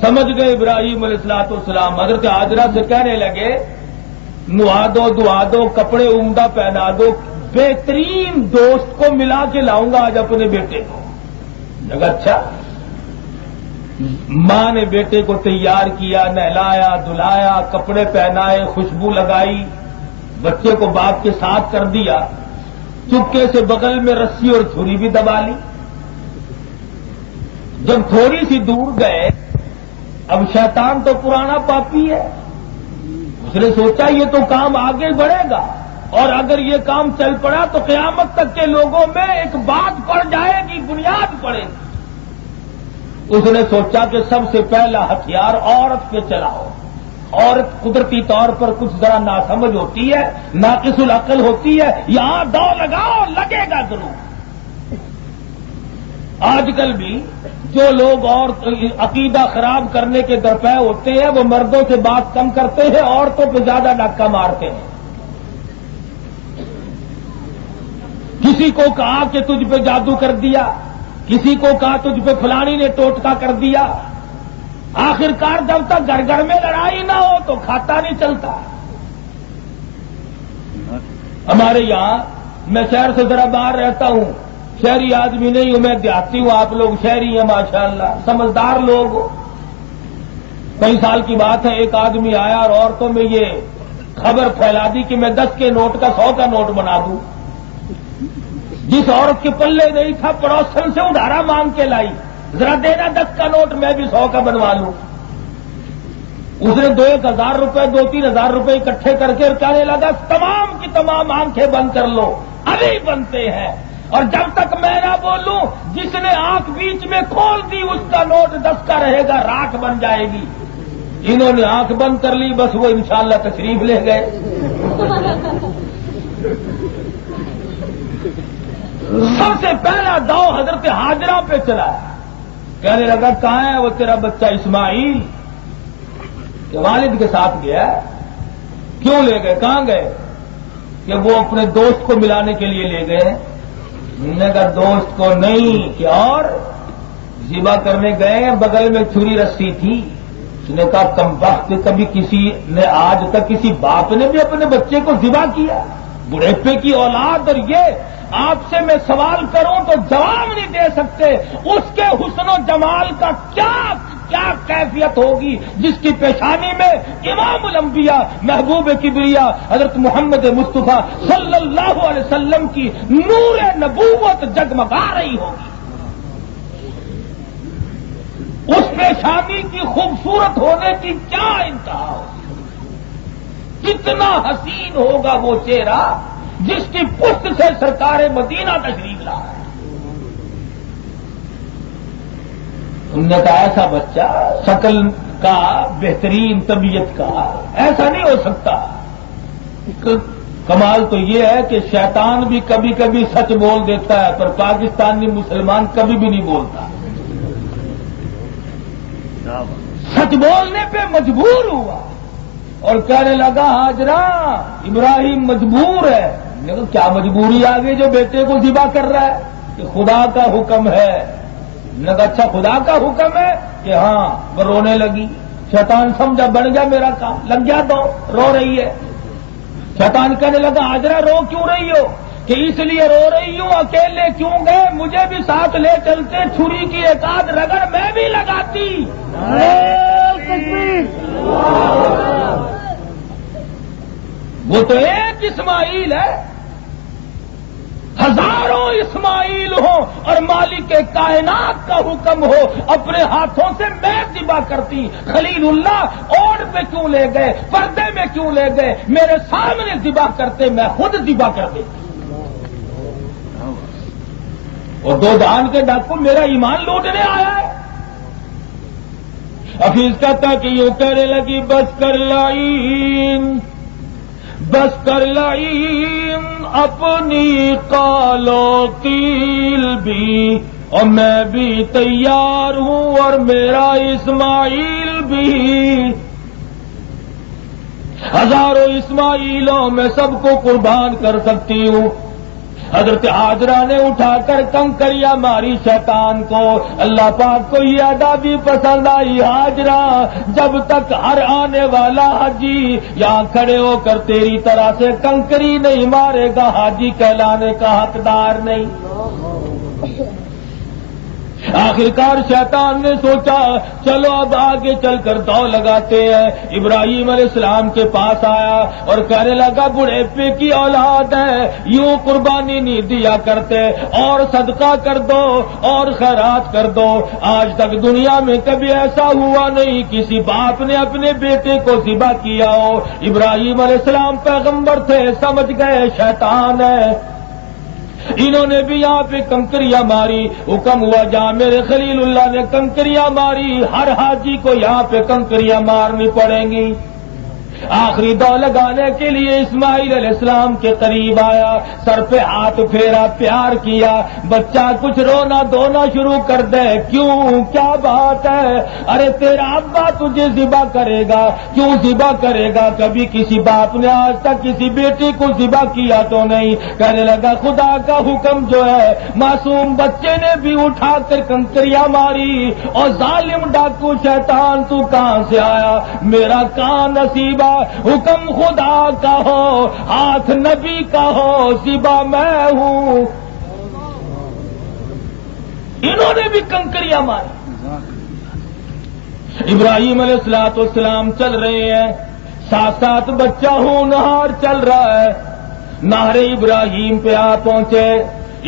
سمجھ گئے ابراہیم علیہ السلام. حضرت ہاجرہ سے کہنے لگے نہا دو, دعا دو, کپڑے عمدہ پہنا دو, بہترین دوست کو ملا کے لاؤں گا آج اپنے بیٹے کو. اچھا. ماں نے بیٹے کو تیار کیا, نہلایا دھلایا, کپڑے پہنائے, خوشبو لگائی, بچے کو باپ کے ساتھ کر دیا. چپکے سے بغل میں رسی اور چھری بھی دبا لی. جب تھوڑی سی دور گئے, اب شیطان تو پرانا پاپی ہے, اس نے سوچا یہ تو کام آگے بڑھے گا, اور اگر یہ کام چل پڑا تو قیامت تک کے لوگوں میں ایک بات پڑ جائے گی, بنیاد پڑے گی. اس نے سوچا کہ سب سے پہلا ہتھیار عورت پہ چلاؤ. عورت قدرتی طور پر کچھ ذرا ناسمجھ ہوتی ہے, ناقص العقل ہوتی ہے, یہاں دو لگاؤ, لگے گا ضرور. آج کل بھی جو لوگ اور عقیدہ خراب کرنے کے درپے ہوتے ہیں وہ مردوں سے بات کم کرتے ہیں, عورتوں پہ زیادہ ڈاکہ مارتے ہیں. کسی کو کہا کہ تجھ پہ جادو کر دیا, کسی کو کہا تجھ پہ فلانی نے ٹوٹکا کر دیا. آخرکار جب تک گھر گھر میں لڑائی نہ ہو تو کھاتا نہیں چلتا. ہمارے یہاں, میں شہر سے ذرا باہر رہتا ہوں, شہری آدمی نہیں ہوں میں, دیہاتی ہوں. آپ لوگ شہری ہیں ماشاءاللہ, سمجھدار لوگ. کئی سال کی بات ہے, ایک آدمی آیا اور عورتوں میں یہ خبر پھیلا دی کہ میں 10 کے نوٹ کا 100 کا نوٹ بنا دوں. جس عورت کے پلے نہیں تھا پڑوسن سے ادھارا مانگ کے لائی, ذرا دینا 10 کا نوٹ میں بھی 100 کا بنوا لوں. اس نے 2,000 روپے 2-3 ہزار روپے اکٹھے کر کے کہنے لگا تمام کی تمام آنکھیں بند کر لو, ابھی بنتے ہیں. اور جب تک میں نہ بولوں جس نے آنکھ بیچ میں کھول دی اس کا نوٹ 10 کا رہے گا, راکھ بن جائے گی. انہوں نے آنکھ بند کر لی, بس وہ انشاءاللہ تشریف لے گئے. سب سے پہلا داؤ حضرت ہاجرہ پہ چلایا. کہنے لگا کہاں ہے وہ تیرا بچہ اسماعیل؟ کہ والد کے ساتھ گیا. کیوں لے گئے؟ کہاں گئے؟ کہ وہ اپنے دوست کو ملانے کے لیے لے گئے. انہوں نے کہا دوست کو نہیں کہ اور ذبح کرنے گئے. بغل میں چھری رسی تھی. اس نے کہا کم وقت کبھی کسی نے آج تک کسی باپ نے بھی اپنے بچے کو ذبح کیا؟ بڑھیپے کی اولاد. اور یہ آپ سے میں سوال کروں تو جواب نہیں دے سکتے. اس کے حسن و جمال کا کیا کیفیت ہوگی جس کی پیشانی میں امام الانبیاء محبوب کبریا حضرت محمد مصطفیٰ صلی اللہ علیہ وسلم کی نور نبوت جگمگا رہی ہوگی. اس پیشانی کی خوبصورت ہونے کی کیا انتہا ہوگی؟ کتنا حسین ہوگا وہ چہرہ جس کی پشت سے سرکار مدینہ تشریف لا ہے. انہوں نے کہا ایسا بچہ شکل کا بہترین طبیعت کا ایسا نہیں ہو سکتا. کمال تو یہ ہے کہ شیطان بھی کبھی کبھی سچ بول دیتا ہے پر پاکستانی مسلمان کبھی بھی نہیں بولتا. سچ بولنے پہ مجبور ہوا اور کہنے لگا ہاجرہ ابراہیم مجبور ہے. لیکن کیا مجبوری آ گئی جو بیٹے کو ذبح کر رہا ہے؟ کہ خدا کا حکم ہے. نے کہا اچھا خدا کا حکم ہے؟ کہ ہاں. وہ رونے لگی. شیطان سمجھا بن گیا میرا کام، لگ گیا تو رو رہی ہے. شیطان کہنے لگا ہاجرہ رو کیوں رہی ہو؟ کہ اس لیے رو رہی ہوں اکیلے کیوں گئے، مجھے بھی ساتھ لے چلتے، چھری کی ایک آدھ رگڑ میں بھی لگاتی. وہ تو ایک اسماعیل ہے، ہزاروں اسماعیل ہوں اور مالک کائنات کا حکم ہو اپنے ہاتھوں سے میں ذبح کرتی. خلیل اللہ اوڑ پہ کیوں لے گئے، پردے میں کیوں لے گئے، میرے سامنے ذبح کرتے، میں خود ذبح کر دیتی. اور دو دان کے ڈاکو میرا ایمان لوٹنے آیا ہے. حفیظ کہتا کہ یوں کہنے لگی بس کر لائیں بس کر لائیں اپنی قال و قیل بھی، اور میں بھی تیار ہوں اور میرا اسماعیل بھی. ہزاروں اسماعیلوں میں سب کو قربان کر سکتی ہوں. حضرت ہاجرہ نے اٹھا کر کنکریاں ماری شیطان کو. اللہ پاک کو یہ ادا بھی پسند آئی. ہاجرہ جب تک ہر آنے والا حاجی یہاں کھڑے ہو کر تیری طرح سے کنکری نہیں مارے گا، حاجی کہلانے کا حقدار نہیں. آخرکار شیطان نے سوچا چلو اب آگے چل کر دوڑ لگاتے ہیں. ابراہیم علیہ السلام کے پاس آیا اور کہنے لگا بڑھیپے کی اولاد ہے، یوں قربانی نہیں دیا کرتے، اور صدقہ کر دو اور خیرات کر دو. آج تک دنیا میں کبھی ایسا ہوا نہیں کسی باپ نے اپنے بیٹے کو ذبح کیا ہو. ابراہیم علیہ السلام پیغمبر تھے، سمجھ گئے شیطان ہے. انہوں نے بھی یہاں پہ کنکریاں ماری. حکم ہوا جہاں میرے خلیل اللہ نے کنکریاں ماری ہر حاجی کو یہاں پہ کنکریاں مارنی پڑیں گی. آخری دو لگانے کے لیے اسماعیل علیہ السلام کے قریب آیا، سر پہ ہاتھ پھیرا، پیار کیا. بچہ کچھ رونا دھونا شروع کر دے. کیوں؟ کیا بات ہے؟ ارے تیرا ابا تجھے ذبح کرے گا. کیوں ذبح کرے گا؟ کبھی کسی باپ نے آج تک کسی بیٹی کو ذبح کیا تو نہیں. کہنے لگا خدا کا حکم جو ہے، معصوم بچے نے بھی اٹھا کر کنکریاں ماری. اور ظالم ڈاکو شیطان تو کہاں سے آیا؟ میرا کہاں نصیب، حکم خدا کا ہو، ہاتھ نبی کا ہو، ذبح میں ہوں. انہوں نے بھی کنکریاں ماری. ابراہیم علیہ السلام چل رہے ہیں، ساتھ ساتھ بچہ ہونہار چل رہا ہے. نہر ابراہیم پہ آ پہنچے.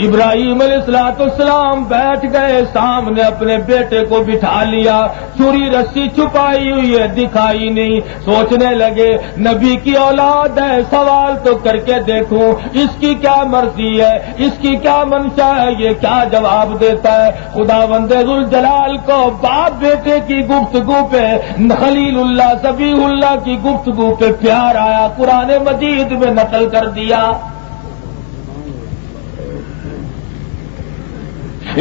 ابراہیم علیہ السلام بیٹھ گئے، سامنے اپنے بیٹے کو بٹھا لیا. چھری رسی چھپائی ہوئی ہے، دکھائی نہیں. سوچنے لگے نبی کی اولاد ہے، سوال تو کر کے دیکھوں اس کی کیا مرضی ہے، اس کی کیا منشا ہے، یہ کیا جواب دیتا ہے. خداوند ذوالجلال کو باپ بیٹے کی گفتگو پہ، خلیل اللہ ذبیح اللہ کی گفتگو پہ پیار آیا، قرآن مجید میں نقل کر دیا.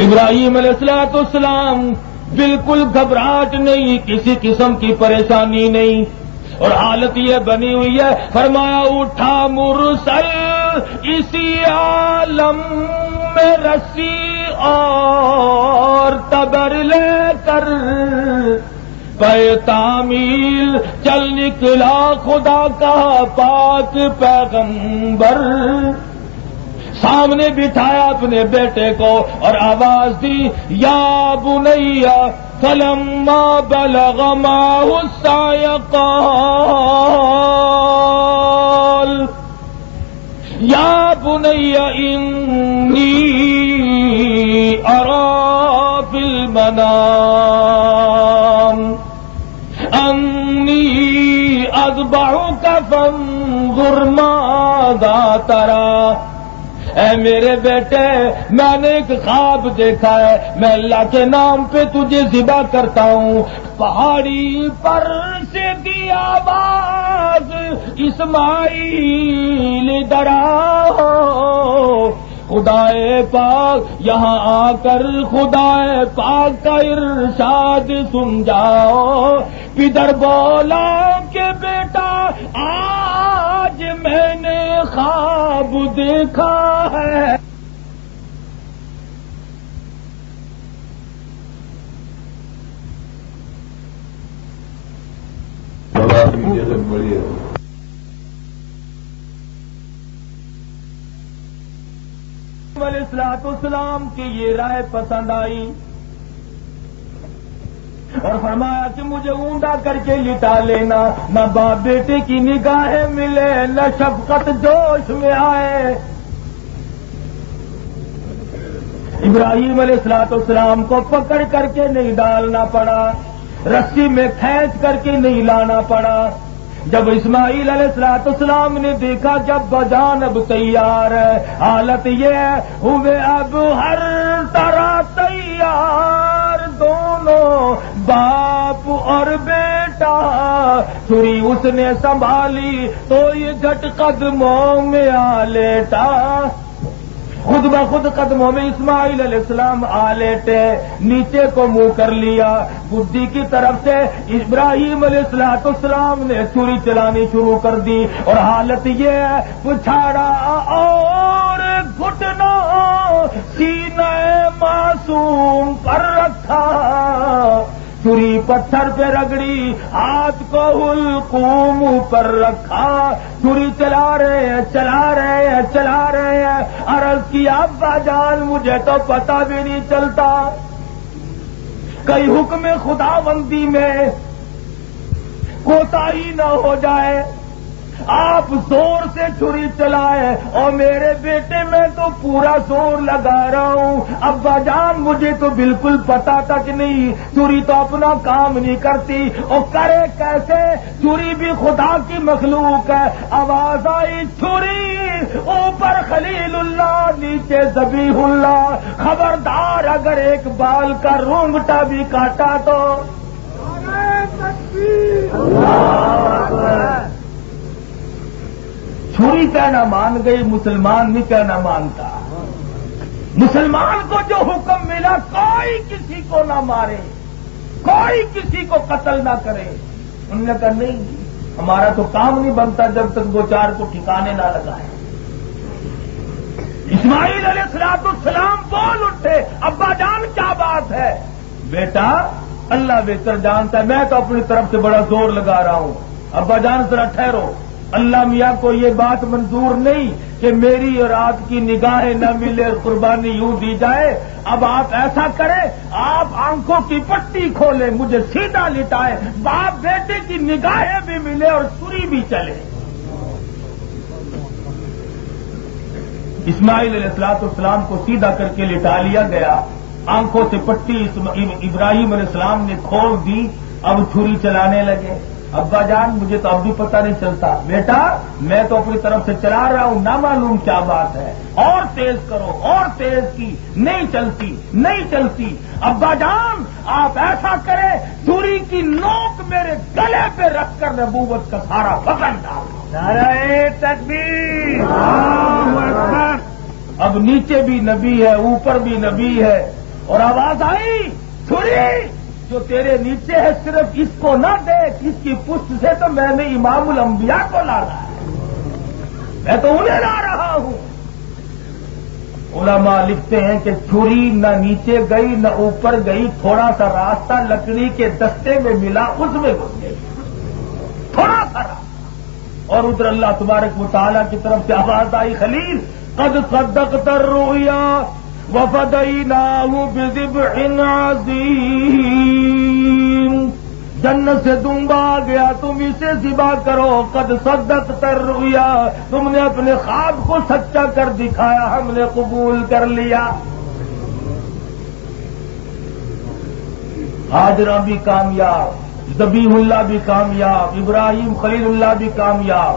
ابراہیم علیہ السلام بالکل گھبراہٹ نہیں، کسی قسم کی پریشانی نہیں، اور حالت یہ بنی ہوئی ہے، فرمایا اٹھا مرسل اسی عالم میں رسی اور تبر لے کر پے تعمیل چل نکلا خدا کا پاک پیغمبر۔ سامنے بٹھایا اپنے بیٹے کو اور آواز دی، یا بنیا فلما بلغ معه السعي قال یا بنی انی ارى في المنام انی اذبحك فانظر ماذا ترى۔ اے میرے بیٹے، میں نے ایک خواب دیکھا ہے، میں اللہ کے نام پہ تجھے ذبح کرتا ہوں۔ پہاڑی پر سے دی آواز، اسماعیل ادھر آؤ۔ خدائے پاک یہاں آ کر خدائے پاک کا ارشاد سن جاؤ۔ پدر بولا کہ بیٹا آج میں نے خواب دیکھا ہے۔ علیہ السلام کی یہ رائے پسند آئی اور فرمایا کہ مجھے اوندا کر کے لٹا لینا، نہ باپ بیٹے کی نگاہیں ملے، نہ شفقت جوش میں آئے۔ ابراہیم علیہ السلام کو پکڑ کر کے نہیں ڈالنا پڑا، رسی میں کھینچ کر کے نہیں لانا پڑا۔ جب اسماعیل علیہ السلام نے دیکھا کہ ابا جان اب تیار ہے، حالت یہ ہوئے اب ہر طرح تیار، دونوں باپ اور بیٹا۔ چھری اس نے سنبھالی تو یہ جھٹ قدموں میں آ لیٹا۔ خود بخود قدموں میں اسماعیل علیہ السلام آ لیٹے، نیچے کو منہ کر لیا۔ بدھی کی طرف سے ابراہیم علیہ السلام نے چھری چلانی شروع کر دی، اور حالت یہ ہے پچھاڑا اور گھٹنا سینہ معصوم پر رکھا، چھری پتھر پہ رگڑی، ہاتھ کو حلقوم پر رکھا، چھری چلا رہے ہیں چلا رہے ہیں چلا رہے ہیں۔ عرض کیا ابا جان مجھے تو پتہ بھی نہیں چلتا، کئی حکم خداوندی میں کوتاہی نہ ہو جائے، آپ زور سے چھری چلائے اور میرے بیٹے میں تو پورا زور لگا رہا ہوں۔ ابا جان مجھے تو بالکل پتا تک نہیں، چھری تو اپنا کام نہیں کرتی، اور کرے کیسے؟ چھری بھی خدا کی مخلوق ہے۔ آواز آئی چھری اوپر خلیل اللہ، نیچے ذبیح اللہ، خبردار اگر ایک بال کا رونگٹا بھی کاٹا تو چھری کہنا مان گئی، مسلمان نہیں کہنا مانتا۔ مسلمان کو جو حکم ملا کوئی کسی کو نہ مارے، کوئی کسی کو قتل نہ کرے، انہوں نے کہا نہیں ہمارا تو کام نہیں بنتا جب تک دو چار کو ٹھکانے نہ لگائے۔ اسماعیل علیہ السلام بول اٹھے، ابا جان کیا بات ہے؟ بیٹا اللہ بہتر جانتا ہے، میں تو اپنی طرف سے بڑا زور لگا رہا ہوں۔ ابا جان ذرا ٹھہرو، اللہ میاں کو یہ بات منظور نہیں کہ میری اور آپ کی نگاہیں نہ ملے اور قربانی یوں دی جائے۔ اب آپ ایسا کریں، آپ آنکھوں کی پٹی کھولیں، مجھے سیدھا لٹائیں، باپ بیٹے کی نگاہیں بھی ملے اور چھری بھی چلے۔ اسماعیل علیہ السلام کو سیدھا کر کے لٹا لیا گیا، آنکھوں سے پٹی ابراہیم علیہ السلام نے کھول دی، اب چھری چلانے لگے۔ ابا جان مجھے تو اب بھی پتہ نہیں چلتا، بیٹا میں تو اپنی طرف سے چلا رہا ہوں، نہ معلوم کیا بات ہے، اور تیز کرو، اور تیز کی، نہیں چلتی نہیں چلتی۔ ابا جان آپ ایسا کریں، چھری کی نوک میرے گلے پہ رکھ کر نبوت کا سارا وزن ڈال دو۔ نعرہ تکبیر، اللہ اکبر۔ اب نیچے بھی نبی ہے، اوپر بھی نبی ہے، اور آواز آئی چھری جو تیرے نیچے ہے صرف اس کو نہ دیکھ، اس کی پشت سے تو میں نے امام الانبیاء کو لانا ہے، میں تو انہیں لا رہا ہوں۔ علماء لکھتے ہیں کہ چھری نہ نیچے گئی نہ اوپر گئی، تھوڑا سا راستہ لکڑی کے دستے میں ملا، اس میں گھس گئی، تھوڑا سا راستہ۔ اور ادھر اللہ تبارک و تعالیٰ کی طرف سے آواز آئی خلیل قد صدقت الرؤیا وفدیناہ بذبح عظیم، جنت سے دنبا آ گیا، تم اسے ذبح کرو۔ قد صدقت الرؤیا، تم نے اپنے خواب کو سچا کر دکھایا، ہم نے قبول کر لیا۔ ہاجرہ بھی کامیاب، ذبیح اللہ بھی کامیاب، ابراہیم خلیل اللہ بھی کامیاب۔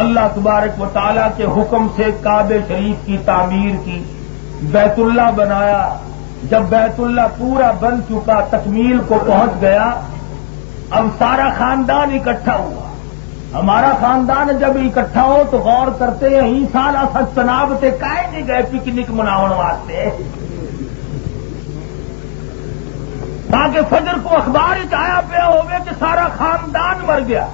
اللہ تبارک و تعالیٰ کے حکم سے کعبہ شریف کی تعمیر کی، بیت اللہ بنایا۔ جب بیت اللہ پورا بن چکا، تکمیل کو پہنچ گیا، اب سارا خاندان اکٹھا ہوا۔ ہمارا خاندان جب اکٹھا ہو تو غور کرتے ہیں ہی سال اسد چناب سے کائے نہیں گئے پکنک مناؤن واسطے، تاکہ فجر کو اخبار آیا پیا ہوگا کہ سارا خاندان مر گیا۔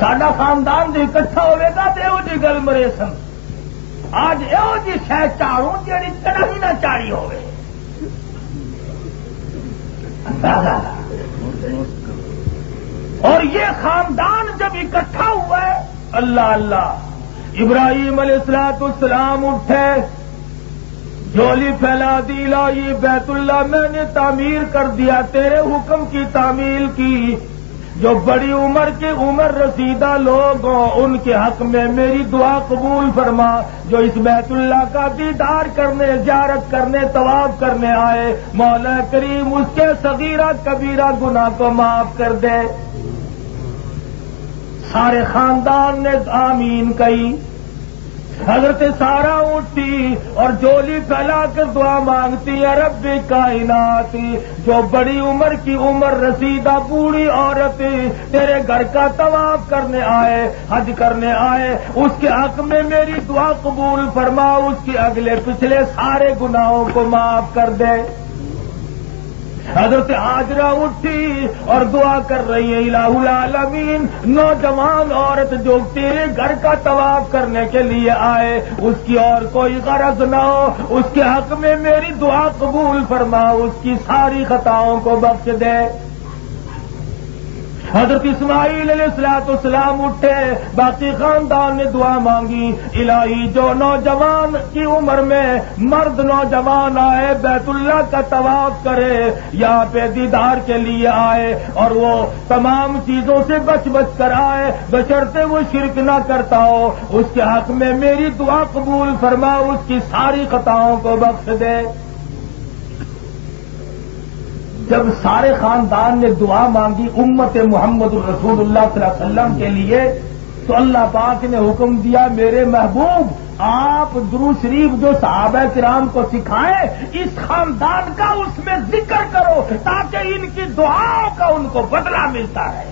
ساڈا خاندان جو اکٹھا ہوئے گا تو یہو جی گل مرے سن، آج یہو جی شہ چاڑوں جیڑی کدی نہ چاڑی ہوئے۔ اور یہ خاندان جب اکٹھا ہوا ہے، اللہ اللہ، ابراہیم علیہ السلام اٹھے، جھولی پھیلا دی، لائی بیت اللہ میں نے تعمیر کر دیا، تیرے حکم کی تعمیل کی۔ جو بڑی عمر کے عمر رسیدہ لوگ ہوں ان کے حق میں میری دعا قبول فرما، جو اس بیت اللہ کا دیدار کرنے، زیارت کرنے، طواف کرنے آئے، مولا کریم اس کے صغیرہ کبیرہ گناہ کو معاف کر دے۔ سارے خاندان نے آمین کہی۔ حضرت سارا اٹھی اور جولی پھیلا کر دعا مانگتی ہے، رب کائنات، جو بڑی عمر کی عمر رسیدہ بوڑھی عورت تیرے گھر کا طواف کرنے آئے، حج کرنے آئے، اس کے حق میں میری دعا قبول فرما، اس کے اگلے پچھلے سارے گناہوں کو معاف کر دے۔ حضرت ہاجرہ اٹھی اور دعا کر رہی ہے، الہ العالمین، نوجوان عورت جو تیرے گھر کا طواف کرنے کے لیے آئے، اس کی اور کوئی غرض نہ ہو، اس کے حق میں میری دعا قبول فرما، اس کی ساری خطاؤں کو بخش دے۔ حضرت اسماعیل علیہ السلام اٹھے، باقی خاندان نے دعا مانگی، الہی جو نوجوان کی عمر میں مرد نوجوان آئے، بیت اللہ کا طواف کرے، یہاں پہ دیدار کے لیے آئے، اور وہ تمام چیزوں سے بچ بچ کر آئے، بشرطے وہ شرک نہ کرتا ہو، اس کے حق میں میری دعا قبول فرما، اس کی ساری خطاؤں کو بخش دے۔ جب سارے خاندان نے دعا مانگی امت محمد الرسول اللہ صلی اللہ علیہ وسلم کے لیے، تو اللہ پاک نے حکم دیا، میرے محبوب آپ درود شریف جو صحابہ کرام کو سکھائیں، اس خاندان کا اس میں ذکر کرو تاکہ ان کی دعاؤں کا ان کو بدلہ ملتا ہے۔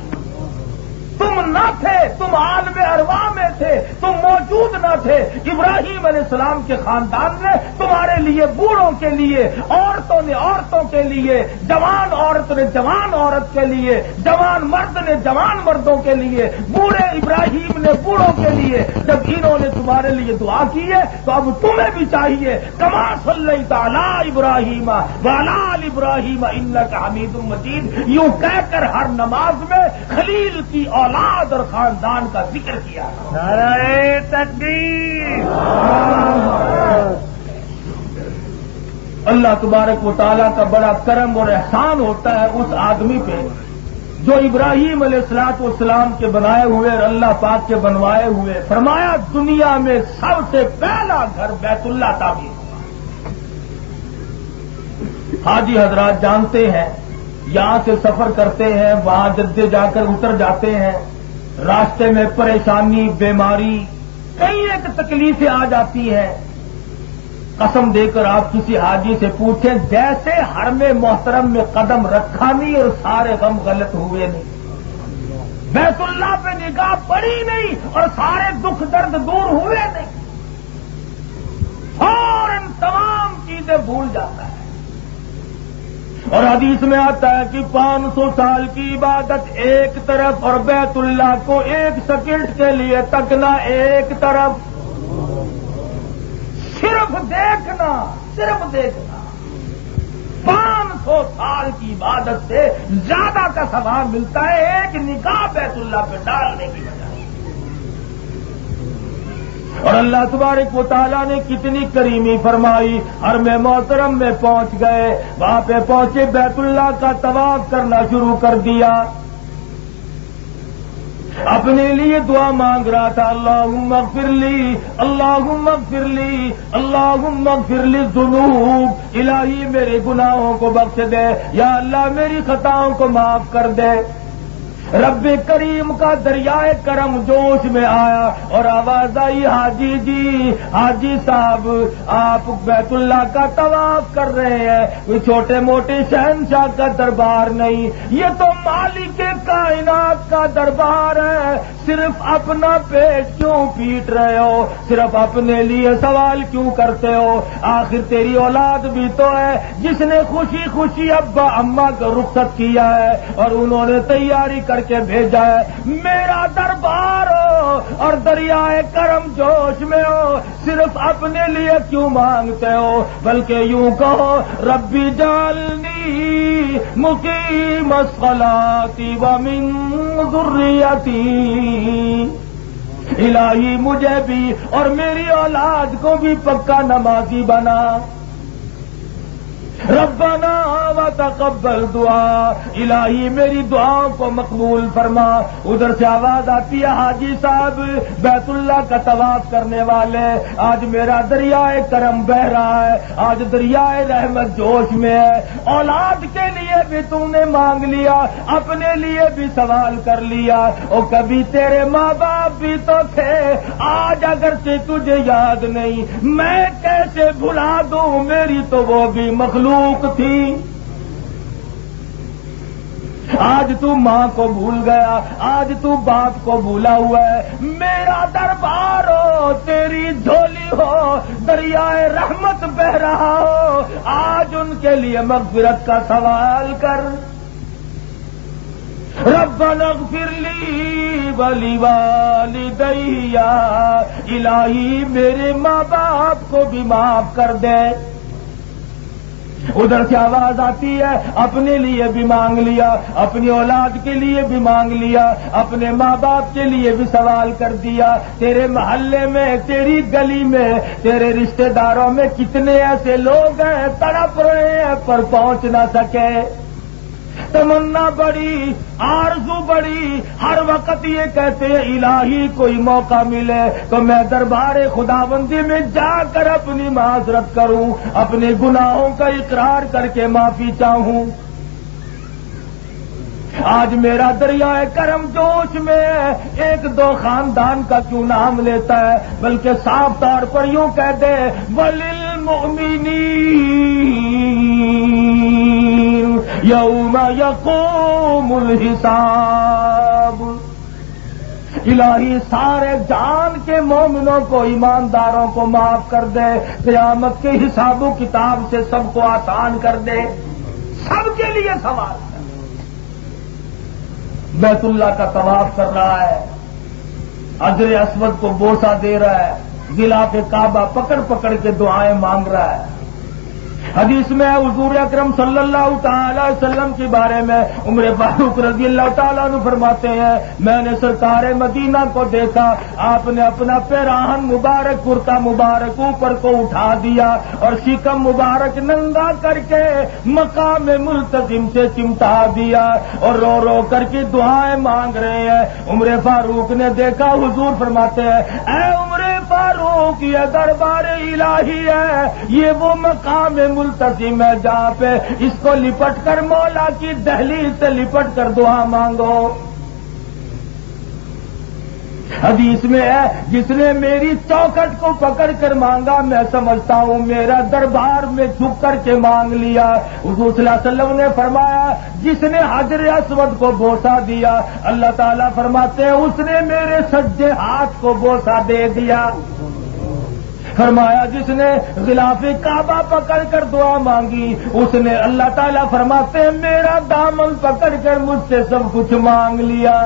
تم نہ تھے، تم عالم ارواح میں تھے، تم موجود نہ تھے، ابراہیم علیہ السلام کے خاندان نے تمہارے لیے، بوڑھوں کے لیے، عورتوں نے عورتوں کے لیے، جوان عورت نے جوان عورت کے لیے، جوان مرد نے جوان مردوں کے لیے، بوڑھے ابراہیم نے بوڑھوں کے لیے، جب انہوں نے تمہارے لیے دعا کی ہے تو اب تمہیں بھی چاہیے، کما صلیت علی ابراہیم وعلی آل ابراہیم انک حمید مجید، یوں کہہ کر ہر نماز میں خلیل کی اولاد اور خاندان کا ذکر کیا۔ نعرہ تکبیر۔ اللہ تبارک و تعالیٰ کا بڑا کرم اور احسان ہوتا ہے اس آدمی پہ جو ابراہیم علیہ السلام کے بنائے ہوئے اور اللہ پاک کے بنوائے ہوئے، فرمایا دنیا میں سب سے پہلا گھر بیت اللہ تعمیر۔ حاجی حضرات جانتے ہیں، یہاں سے سفر کرتے ہیں، وہاں جدے جا کر اتر جاتے ہیں، راستے میں پریشانی، بیماری، کئی ایک تکلیفیں آ جاتی ہیں۔ قسم دے کر آپ کسی حاجی سے پوچھیں، جیسے حرم محترم میں قدم رکھا نہیں اور سارے غم غلط ہوئے نہیں، بیت اللہ پہ نگاہ پڑی نہیں اور سارے دکھ درد دور ہوئے نہیں، فوراً تمام سے بھول جاتا ہے. اور حدیث میں آتا ہے کہ 500 سال کی عبادت ایک طرف اور بیت اللہ کو 1 سیکنڈ کے لیے تکنا ایک طرف. صرف دیکھنا 500 سال کی عبادت سے زیادہ کا ثواب ملتا ہے ایک نگاہ بیت اللہ پہ ڈالنے کی وجہ. اور اللہ تبارک و تعالیٰ نے کتنی کریمی فرمائی. حرم محترم میں پہنچ گئے, وہاں پہ پہنچے, بیت اللہ کا طواف کرنا شروع کر دیا. اپنے لیے دعا مانگ رہا تھا, اللہم اغفر لی, اللہم اغفر لی, اللہم اغفر لی الذنوب. الہی میرے گناہوں کو بخش دے, یا اللہ میری خطاؤں کو معاف کر دے. رب کریم کا دریائے کرم جوش میں آیا اور آواز آئی, حاجی جی, حاجی صاحب, آپ بیت اللہ کا طواف کر رہے ہیں, کوئی چھوٹے موٹے شہنشاہ کا دربار نہیں, یہ تو مالک کائنات کا دربار ہے. صرف اپنا پیٹ کیوں پیٹ رہے ہو, صرف اپنے لیے سوال کیوں کرتے ہو؟ آخر تیری اولاد بھی تو ہے جس نے خوشی خوشی ابا اماں کو رخصت کیا ہے اور انہوں نے تیاری کر کے بھیجا ہے. میرا دربار ہو اور دریائے کرم جوش میں ہو, صرف اپنے لیے کیوں مانگتے ہو؟ بلکہ یوں کہو, ربی جعلنی مقیم الصلاۃ ومن ذریتی, الہی مجھے بھی اور میری اولاد کو بھی پکا نمازی بنا. ربنا وتقبل دعا, الہی میری دعاؤں کو مقبول فرما. ادھر سے آواز آتی ہے, حاجی صاحب بیت اللہ کا طواف کرنے والے, آج میرا دریائے کرم بہ رہا ہے, آج دریائے رحمت جوش میں ہے. اولاد کے لیے بھی تم نے مانگ لیا, اپنے لیے بھی سوال کر لیا, اور کبھی تیرے ماں باپ بھی تو تھے, آج اگر سے تجھے یاد نہیں میں کیسے بھلا دوں, میری تو وہ بھی مخلوق تھی. آج تو ماں کو بھول گیا, آج تو باپ کو بھولا ہوا ہے. میرا دربار ہو, تیری جھولی ہو, دریائے رحمت بہ رہا ہو, آج ان کے لیے مغفرت کا سوال کر. ربنا اغفر لی ولیوالدی, الہی میرے ماں باپ کو بھی معاف کر دے. ادھر سے آواز آتی ہے, اپنے لیے بھی مانگ لیا, اپنی اولاد کے لیے بھی مانگ لیا, اپنے ماں باپ کے لیے بھی سوال کر دیا. تیرے محلے میں, تیری گلی میں, تیرے رشتہ داروں میں کتنے ایسے لوگ ہیں تڑپ رہے ہیں پر پہنچ نہ سکے. تمنا بڑی, آرزو بڑی, ہر وقت یہ کہتے ہیں الہی کوئی موقع ملے تو میں دربار خداوندی میں جا کر اپنی معذرت کروں, اپنے گناہوں کا اقرار کر کے معافی چاہوں. آج میرا دریائے کرم جوش میں ہے, 1-2 خاندان کا کیوں نام لیتا ہے, بلکہ صاف طور پر یوں کہہ دے, وَلِلْمُؤْمِنِينَ یوم یقوم الحساب. الہی سارے جان کے مومنوں کو, ایمانداروں کو معاف کر دے, قیامت کے حساب و کتاب سے سب کو آسان کر دے. سب کے لیے سوال ہے. بیت اللہ کا طواف کر رہا ہے, حجر اسود کو بوسہ دے رہا ہے, غلاف کعبہ پکڑ پکڑ کے دعائیں مانگ رہا ہے. حدیث میں حضور اکرم صلی اللہ تعالی وسلم کے بارے میں عمر فاروق رضی اللہ تعالیٰ عنہ فرماتے ہیں, میں نے سرکار مدینہ کو دیکھا, آپ نے اپنا پیراہن مبارک, کرتا مبارک اوپر کو اٹھا دیا اور شکم مبارک ننگا کر کے مقام ملتزم سے چمٹا دیا اور رو رو کر کے دعائیں مانگ رہے ہیں. عمر فاروق نے دیکھا, حضور فرماتے ہیں, اے عمر فاروق, یہ دربار الہی ہے, یہ وہ مقام ملتزم ہے جہاں پہ اس کو لپٹ کر مولا کی دہلیز سے لپٹ کر دعا مانگو. حدیث میں ہے, جس نے میری چوکھٹ کو پکڑ کر مانگا, میں سمجھتا ہوں میرا دربار میں جھک کر کے مانگ لیا. حضور صلی اللہ علیہ وسلم نے فرمایا, جس نے حجر اسود کو بوسہ دیا, اللہ تعالیٰ فرماتے ہیں اس نے میرے سجے ہاتھ کو بوسہ دے دیا. فرمایا جس نے غلاف کعبہ پکڑ کر دعا مانگی اس نے اللہ تعالیٰ فرماتے ہیں میرا دامن پکڑ کر مجھ سے سب کچھ مانگ لیا۔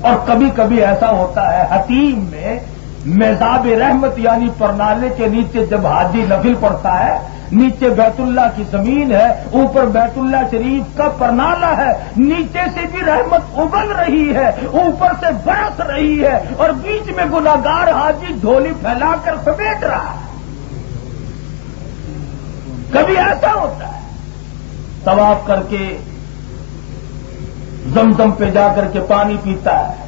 اور کبھی کبھی ایسا ہوتا ہے حتیم میں میزاب رحمت یعنی پرنالے کے نیچے جب حاجی نفل پڑتا ہے، نیچے بیت اللہ کی زمین ہے، اوپر بیت اللہ شریف کا پرنالہ ہے، نیچے سے بھی رحمت ابل رہی ہے، اوپر سے برس رہی ہے، اور بیچ میں گناہگار حاجی جھولی پھیلا کر سمیٹ رہا ہے۔ کبھی ایسا ہوتا ہے طواف کر کے زمزم پہ جا کر کے پانی پیتا ہے،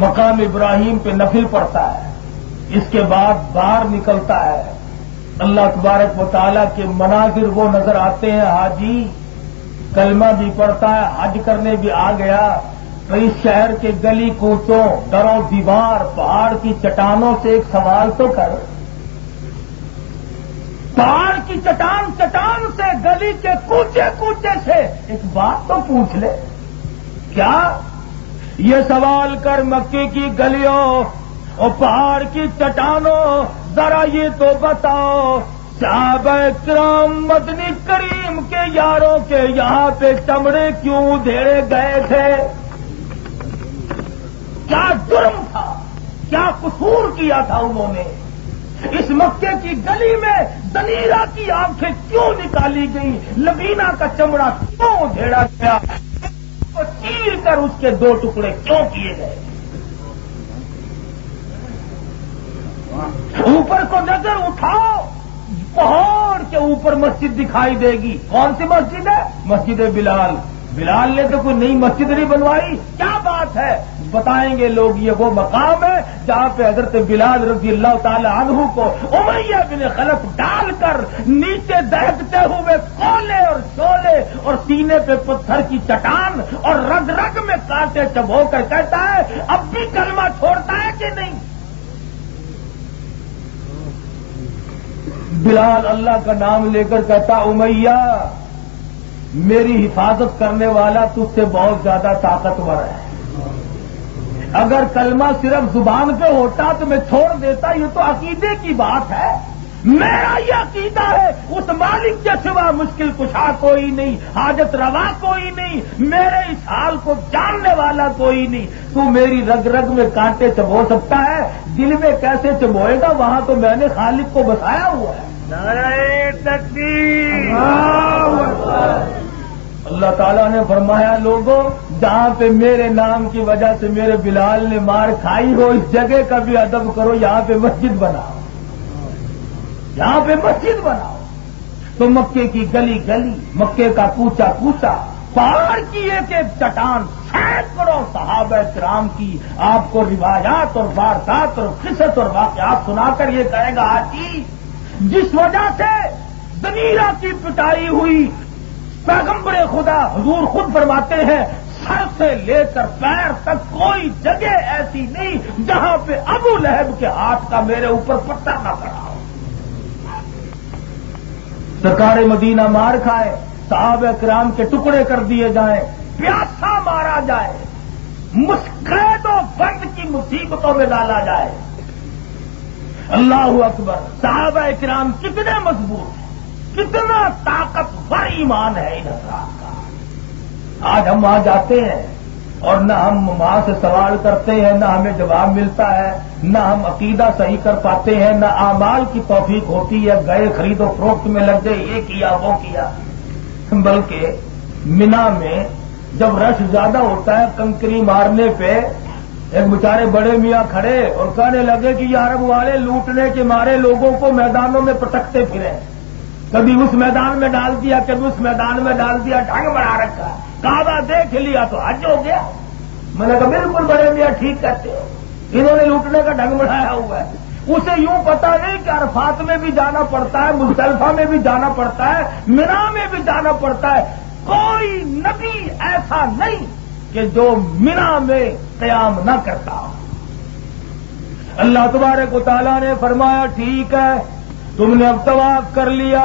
مقام ابراہیم پہ نفل پڑتا ہے، اس کے بعد باہر نکلتا ہے، اللہ تبارک و تعالیٰ کے مناظر وہ نظر آتے ہیں، حاجی کلمہ بھی پڑھتا ہے، حج کرنے بھی آ گیا، تو اس شہر کے گلی کوچوں دروں دیوار پہاڑ کی چٹانوں سے ایک سوال تو کر، پہاڑ کی چٹان سے گلی کے کوچے کوچے سے ایک بات تو پوچھ لے، کیا یہ سوال کر مکے کی گلیوں اور پہاڑ کی چٹانوں، ذرا یہ تو بتاؤ صحابہ کرام مدنی کریم کے یاروں کے یہاں پہ چمڑے کیوں ادھیڑے گئے تھے؟ کیا جرم تھا، کیا قصور کیا تھا انہوں نے؟ اس مکے کی گلی میں زنیرہ کی آنکھیں کیوں نکالی گئی؟ لبینہ کا چمڑا کیوں ادھیڑا گیا؟ وہ چیر کر اس کے 2 ٹکڑے کیوں کیے گئے؟ اوپر کو نظر اٹھاؤ، پہاڑ کے اوپر مسجد دکھائی دے گی، کون سی مسجد ہے؟ مسجد بلال۔ بلال نے تو کوئی نئی مسجد نہیں بنوائی، کیا بات ہے؟ بتائیں گے لوگ یہ وہ مقام ہے جہاں پہ حضرت بلال رضی اللہ تعالی عنہ کو امیہ بن خلف ڈال کر نیچے دہکتے ہوئے کولے اور شولے اور سینے پہ پتھر کی چٹان اور رگ رگ میں کانٹے چبھو کر کہتا ہے اب بھی کلمہ چھوڑتا ہے کہ نہیں؟ بلال اللہ کا نام لے کر کہتا امیہ میری حفاظت کرنے والا تجھ سے بہت زیادہ طاقتور ہے، اگر کلمہ صرف زبان پہ ہوتا تو میں چھوڑ دیتا، یہ تو عقیدے کی بات ہے، میرا یہ عقیدہ ہے اس مالک کے سوا مشکل کشا کوئی نہیں، حاجت روا کوئی نہیں، میرے اس حال کو جاننے والا کوئی نہیں، تو میری رگ رگ میں کانٹے چبو سکتا ہے، دل میں کیسے چبوئے گا؟ وہاں تو میں نے خالق کو بسایا ہوا ہے۔ نعرہ تکبیر! اللہ تعالیٰ نے فرمایا لوگوں جہاں پہ میرے نام کی وجہ سے میرے بلال نے مار کھائی ہو اس جگہ کا بھی ادب کرو، یہاں پہ مسجد بناؤ، یہاں پہ مسجد بناؤ۔ تو مکے کی گلی گلی، مکے کا کوچا کوچا، پہاڑ کی ایک ایک چٹان، سینکڑوں صحابہ کرام کی آپ کو روایات اور واردات اور قصص اور واقعات سنا کر یہ کہے گا حاجی جس وجہ سے زنیرہ کی پٹائی ہوئی، پیغمبر خدا حضور خود فرماتے ہیں سر سے لے کر پیر تک کوئی جگہ ایسی نہیں جہاں پہ ابو لہب کے ہاتھ کا میرے اوپر پتھر نہ پڑا ہو۔ سرکار مدینہ مار کھائے، صحابہ کرام کے ٹکڑے کر دیے جائیں، پیاسا مارا جائے، قید و بند کی مصیبتوں میں ڈالا جائے، اللہ اکبر! صحابہ کرام کتنے مضبوط ہیں، کتنا طاقتور ایمان ہے ان حضرات کا۔ آج ہم وہاں جاتے ہیں اور نہ ہم وہاں سے سوال کرتے ہیں، نہ ہمیں جواب ملتا ہے، نہ ہم عقیدہ صحیح کر پاتے ہیں، نہ اعمال کی توفیق ہوتی ہے، گئے خرید و فروخت میں لگ گئے، یہ کیا وہ کیا۔ بلکہ منا میں جب رش زیادہ ہوتا ہے کنکری مارنے پہ ایک بیچارے بڑے میاں کھڑے اور کہنے لگے کہ یہ عرب والے لوٹنے کے مارے لوگوں کو میدانوں میں پٹکتے پھرے، کبھی اس میدان میں ڈال دیا، کبھی اس میدان میں ڈال دیا، ڈھنگ بنا رکھا ہے، کعبہ دیکھ لیا تو حج ہو گیا۔ میں نے کہا بالکل بڑے میاں ٹھیک کہتے ہو، انہوں نے لوٹنے کا ڈھنگ بنایا ہوا ہے۔ اسے یوں پتا نہیں کہ عرفات میں بھی جانا پڑتا ہے، مزدلفہ میں بھی جانا پڑتا ہے، منا میں بھی جانا پڑتا ہے۔ کوئی نبی ایسا نہیں کہ جو منا میں قیام نہ کرتا۔ اللہ تبارک و تعالیٰ نے فرمایا ٹھیک ہے تم نے اب طواف کر لیا،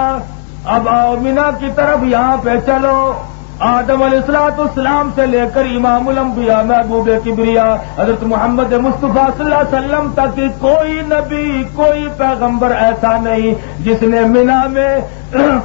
اب آؤ منا کی طرف، یہاں پہ چلو، آدم علیہ السلام سے لے کر امام الانبیاء محبوب کبریا حضرت محمد مصطفیٰ صلی اللہ علیہ وسلم تک کوئی نبی کوئی پیغمبر ایسا نہیں جس نے مینا میں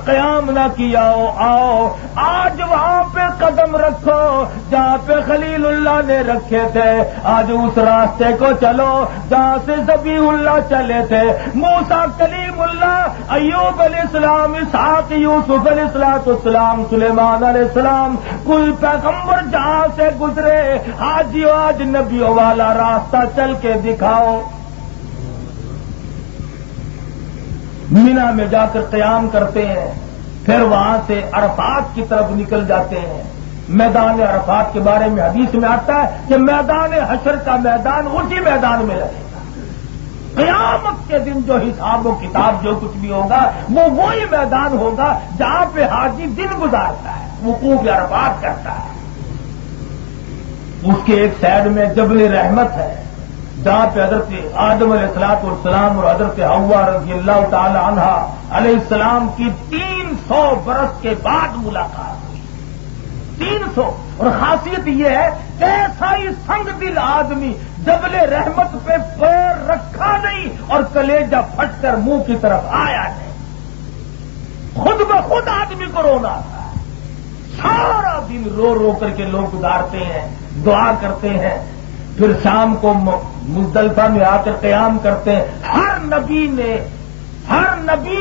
قیام نہ کیا ہو. آؤ آج وہاں پہ قدم رکھو جہاں پہ خلیل اللہ نے رکھے تھے. آج اس راستے کو چلو جہاں سے ذبیح اللہ چلے تھے. موسیٰ کلیم اللہ، ایوب علیہ السلام، اسحاق، یوسف علیہ السلام، سلیمان علیہ السلام، کل پیغمبر جہاں سے گزرے. آج آج نبیوں والا راستہ چل کے دکھاؤ. مینا میں جا کر قیام کرتے ہیں، پھر وہاں سے عرفات کی طرف نکل جاتے ہیں. میدان عرفات کے بارے میں حدیث میں آتا ہے کہ میدان حشر کا میدان اسی میدان میں لگے گا. قیامت کے دن جو حساب و کتاب جو کچھ بھی ہوگا وہ وہی میدان ہوگا جہاں پہ حاجی دن گزارتا ہے، وقوف عرفات کرتا ہے. اس کے ایک سائڈ میں جبل رحمت ہے جہاں پہ حضرت آدم علیہ السلام اور حضرت حوا رضی اللہ تعالی عنہا علیہ السلام کی 300 برس کے بعد ملاقات ہوئی. 300. اور خاصیت یہ ہے کہ ایسا ہی سنگ دل آدمی جبل رحمت پہ پیر رکھا نہیں اور کلیجہ پھٹ کر منہ کی طرف آیا نہیں. خود بخود آدمی کو رونا تھا. سارا دن رو رو کر کے لوگ گزارتے ہیں، دعا کرتے ہیں، پھر شام کو مزدلفہ میں آ کر قیام کرتے ہیں. ہر نبی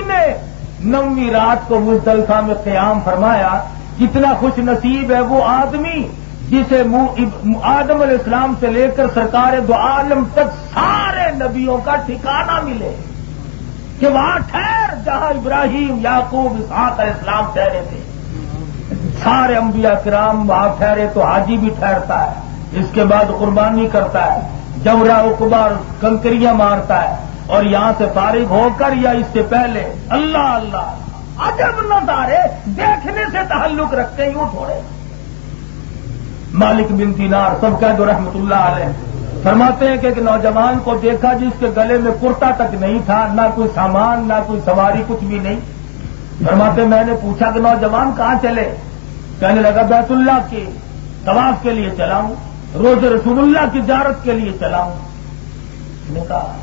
نے 9ویں رات کو مزدلفہ میں قیام فرمایا. کتنا خوش نصیب ہے وہ آدمی جسے آدم علیہ السلام سے لے کر سرکار دو عالم تک سارے نبیوں کا ٹھکانہ ملے کہ وہاں ٹھہر جہاں ابراہیم، یعقوب، اسحاق علیہ السلام ٹھہرے تھے. سارے انبیاء کرام وہاں ٹھہرے تو حاجی بھی ٹھہرتا ہے. اس کے بعد قربانی کرتا ہے، جمرہ عقبہ کنکریاں مارتا ہے، اور یہاں سے فارغ ہو کر یا اس سے پہلے اللہ اللہ عجب نظارے دیکھنے سے تعلق رکھتے یوں تھوڑے. مالک بن دینار سب کہہ دو رحمت اللہ علیہ فرماتے ہیں کہ ایک نوجوان کو دیکھا جس کے گلے میں کرتا تک نہیں تھا، نہ کوئی سامان نہ کوئی سواری، کچھ بھی نہیں. فرماتے میں نے پوچھا کہ نوجوان کہاں چلے؟ کہنے لگا بیت اللہ کے طواف کے لیے چلا ہوں، روز رسول اللہ کی زیارت کے لیے چلا ہوں. نے کہا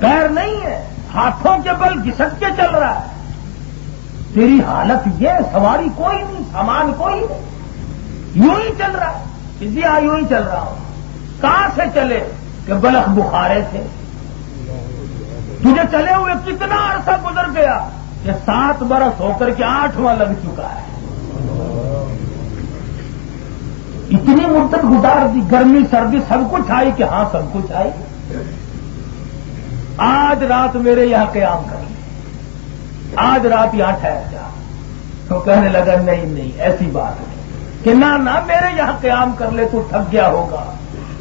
پیر نہیں ہے، ہاتھوں کے بل گھسٹ کے چل رہا ہے. تیری حالت یہ، سواری کوئی نہیں، سامان کوئی نہیں، یوں ہی چل رہا ہے. جی ہاں یوں ہی چل رہا ہوں. کہاں سے چلے؟ کہ بلخ بخارے سے. تجھے چلے ہوئے کتنا عرصہ گزر گیا؟ کہ 7 برس ہو کر کے 8واں لگ چکا ہے. اتنی مدت گزار دی، گرمی سردی سب کچھ آئی کہ ہاں سب کچھ آئی. آج رات میرے یہاں قیام کر لیں، آج رات یہاں ٹھہر جا. تو کہنے لگا نہیں ایسی بات نہیں کہ نہ میرے یہاں قیام کر لے تو تھک گیا ہوگا.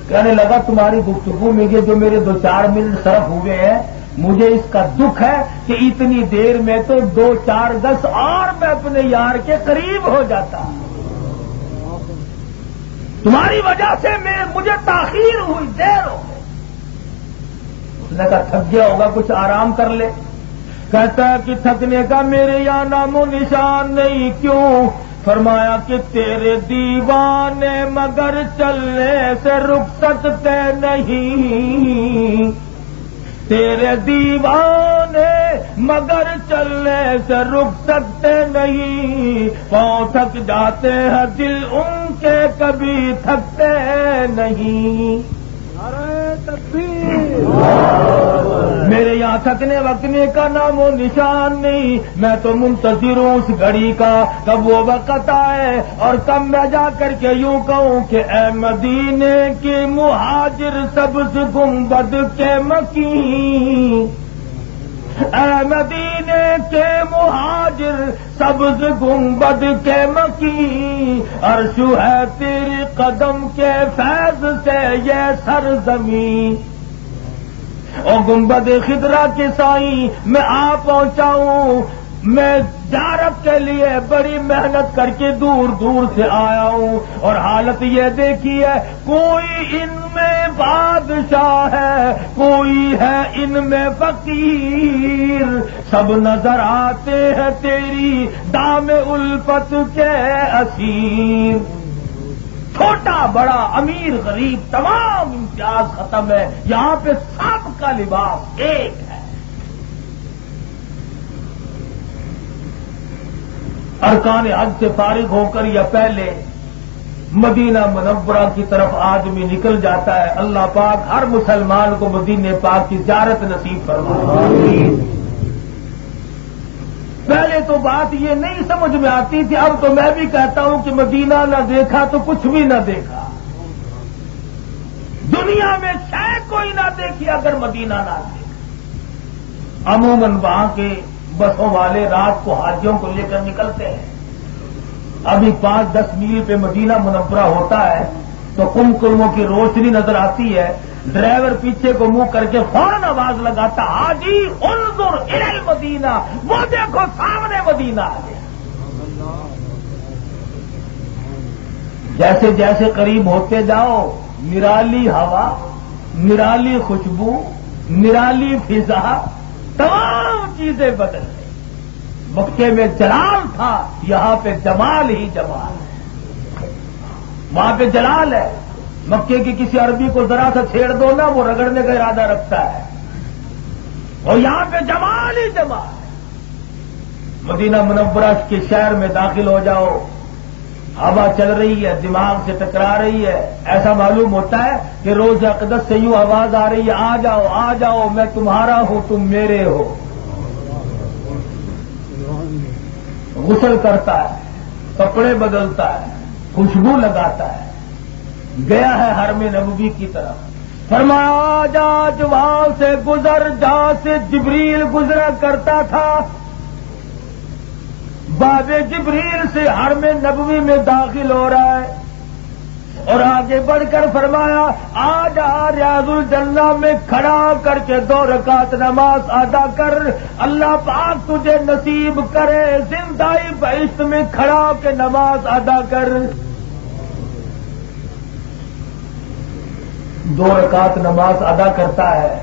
کہنے لگا تمہاری گفتگو میں یہ جو میرے 2-4 منٹ صرف ہوئے ہیں، مجھے اس کا دکھ ہے کہ اتنی دیر میں تو 2-4 گز اور میں اپنے یار کے قریب ہو جاتا. تمہاری وجہ سے مجھے تاخیر ہوئی، دیر ہو گئی. اس نے کہا تھک گیا ہوگا، کچھ آرام کر لے. کہتا ہے کہ تھکنے کا میرے یہاں نام و نشان نہیں. کیوں؟ فرمایا کہ تیرے دیوانے مگر چلنے سے رخصت نہیں. تیرے دیوانے مگر چلنے سے رخصت نہیں. پاؤں تھک جاتے ہیں دل ان کے کبھی تھکتے نہیں. نعرہ تکبیر. میرے یہاں تھکنے وقتنے کا نام و نشان نہیں. میں تو منتظر ہوں اس گھڑی کا کب وہ وقت آئے اور کب میں جا کر کے یوں کہوں کہ اے مدینے کی مہاجر سبز گنبد کے مکین. اے مدینے کے مہاجر سبز گنبد کے مکین. عرش ہے تیری قدم کے فیض سے یہ سرزمین. او گنبد خضرا کے سائیں میں آ پہنچا ہوں. میں زیارت کے لیے بڑی محنت کر کے دور دور سے آیا ہوں، اور حالت یہ دیکھی ہے، کوئی ان میں بادشاہ ہے، کوئی ہے ان میں فقیر، سب نظر آتے ہیں تیری دام الفت کے اسیر۔ چھوٹا بڑا امیر غریب تمام امتیاز ختم ہے، یہاں پہ سب کا لباس ایک ہے۔ ارکان حج سے فارغ ہو کر یا پہلے مدینہ منورہ کی طرف آدمی نکل جاتا ہے، اللہ پاک ہر مسلمان کو مدینہ پاک کی زیارت نصیب فرمائے۔ پہلے تو بات یہ نہیں سمجھ میں آتی تھی، اب تو میں بھی کہتا ہوں کہ مدینہ نہ دیکھا تو کچھ بھی نہ دیکھا، دنیا میں شاید کوئی نہ دیکھی اگر مدینہ نہ دیکھا۔ عموماً وہاں کے بسوں والے رات کو حاجیوں کو لے کر نکلتے ہیں، ابھی 5-10 میل پہ مدینہ منورہ ہوتا ہے تو کمکموں کی روشنی نظر آتی ہے، ڈرائیور پیچھے کو منہ کر کے فوراً آواز لگاتا، حاجی انظر الی المدینہ، وہ دیکھو سامنے مدینہ آ گیا۔ جیسے جیسے قریب ہوتے جاؤ، نرالی ہوا، نرالی خوشبو، نرالی فضا، تمام چیزیں بدل گئی۔ مکے میں جلال تھا، یہاں پہ جمال ہی جمال ہے۔ وہاں پہ جلال ہے، مکے کی کسی عربی کو ذرا سا چھیڑ دو نا، وہ رگڑنے کا ارادہ رکھتا ہے، اور یہاں پہ جمال ہی جمال ہے۔ مدینہ منورہ کے شہر میں داخل ہو جاؤ، ہوا چل رہی ہے، دماغ سے ٹکرا رہی ہے، ایسا معلوم ہوتا ہے کہ روز اقدس سے یوں آواز آ رہی ہے، آ جاؤ آ جاؤ، میں تمہارا ہوں تم میرے ہو۔ غسل کرتا ہے، کپڑے بدلتا ہے، خوشبو لگاتا ہے، گیا ہے حرم نبوی کی طرف، فرمایا جا وہاں سے گزر جہاں سے جبریل گزرا کرتا تھا۔ باب جبریل سے حرم نبوی میں داخل ہو رہا ہے، اور آگے بڑھ کر فرمایا آج ریاض الجنہ میں کھڑا کر کے 2 رکعت نماز ادا کر، اللہ پاک تجھے نصیب کرے زندائی بہشت میں کھڑا کے نماز ادا کر۔ 2 رکعت نماز ادا کرتا ہے،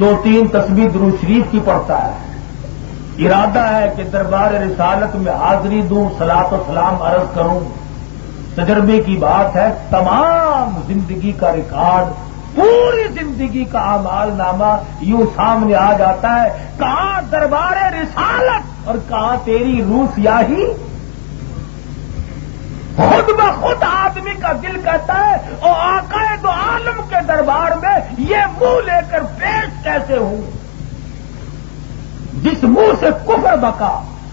2-3 تسبیح درود شریف کی پڑھتا ہے، ارادہ ہے کہ دربار رسالت میں حاضری دوں، صلاۃ و سلام عرض کروں۔ تجربے کی بات ہے، تمام زندگی کا ریکارڈ، پوری زندگی کا اعمال نامہ یوں سامنے آ جاتا ہے، کہاں دربار رسالت اور کہاں تیری روح سیاہی۔ خود بخود آدمی کا دل کہتا ہے اور آقا دو عالم کے دربار میں یہ منہ لے کر پیش کیسے ہوں؟ جس منہ سے کفر بکا،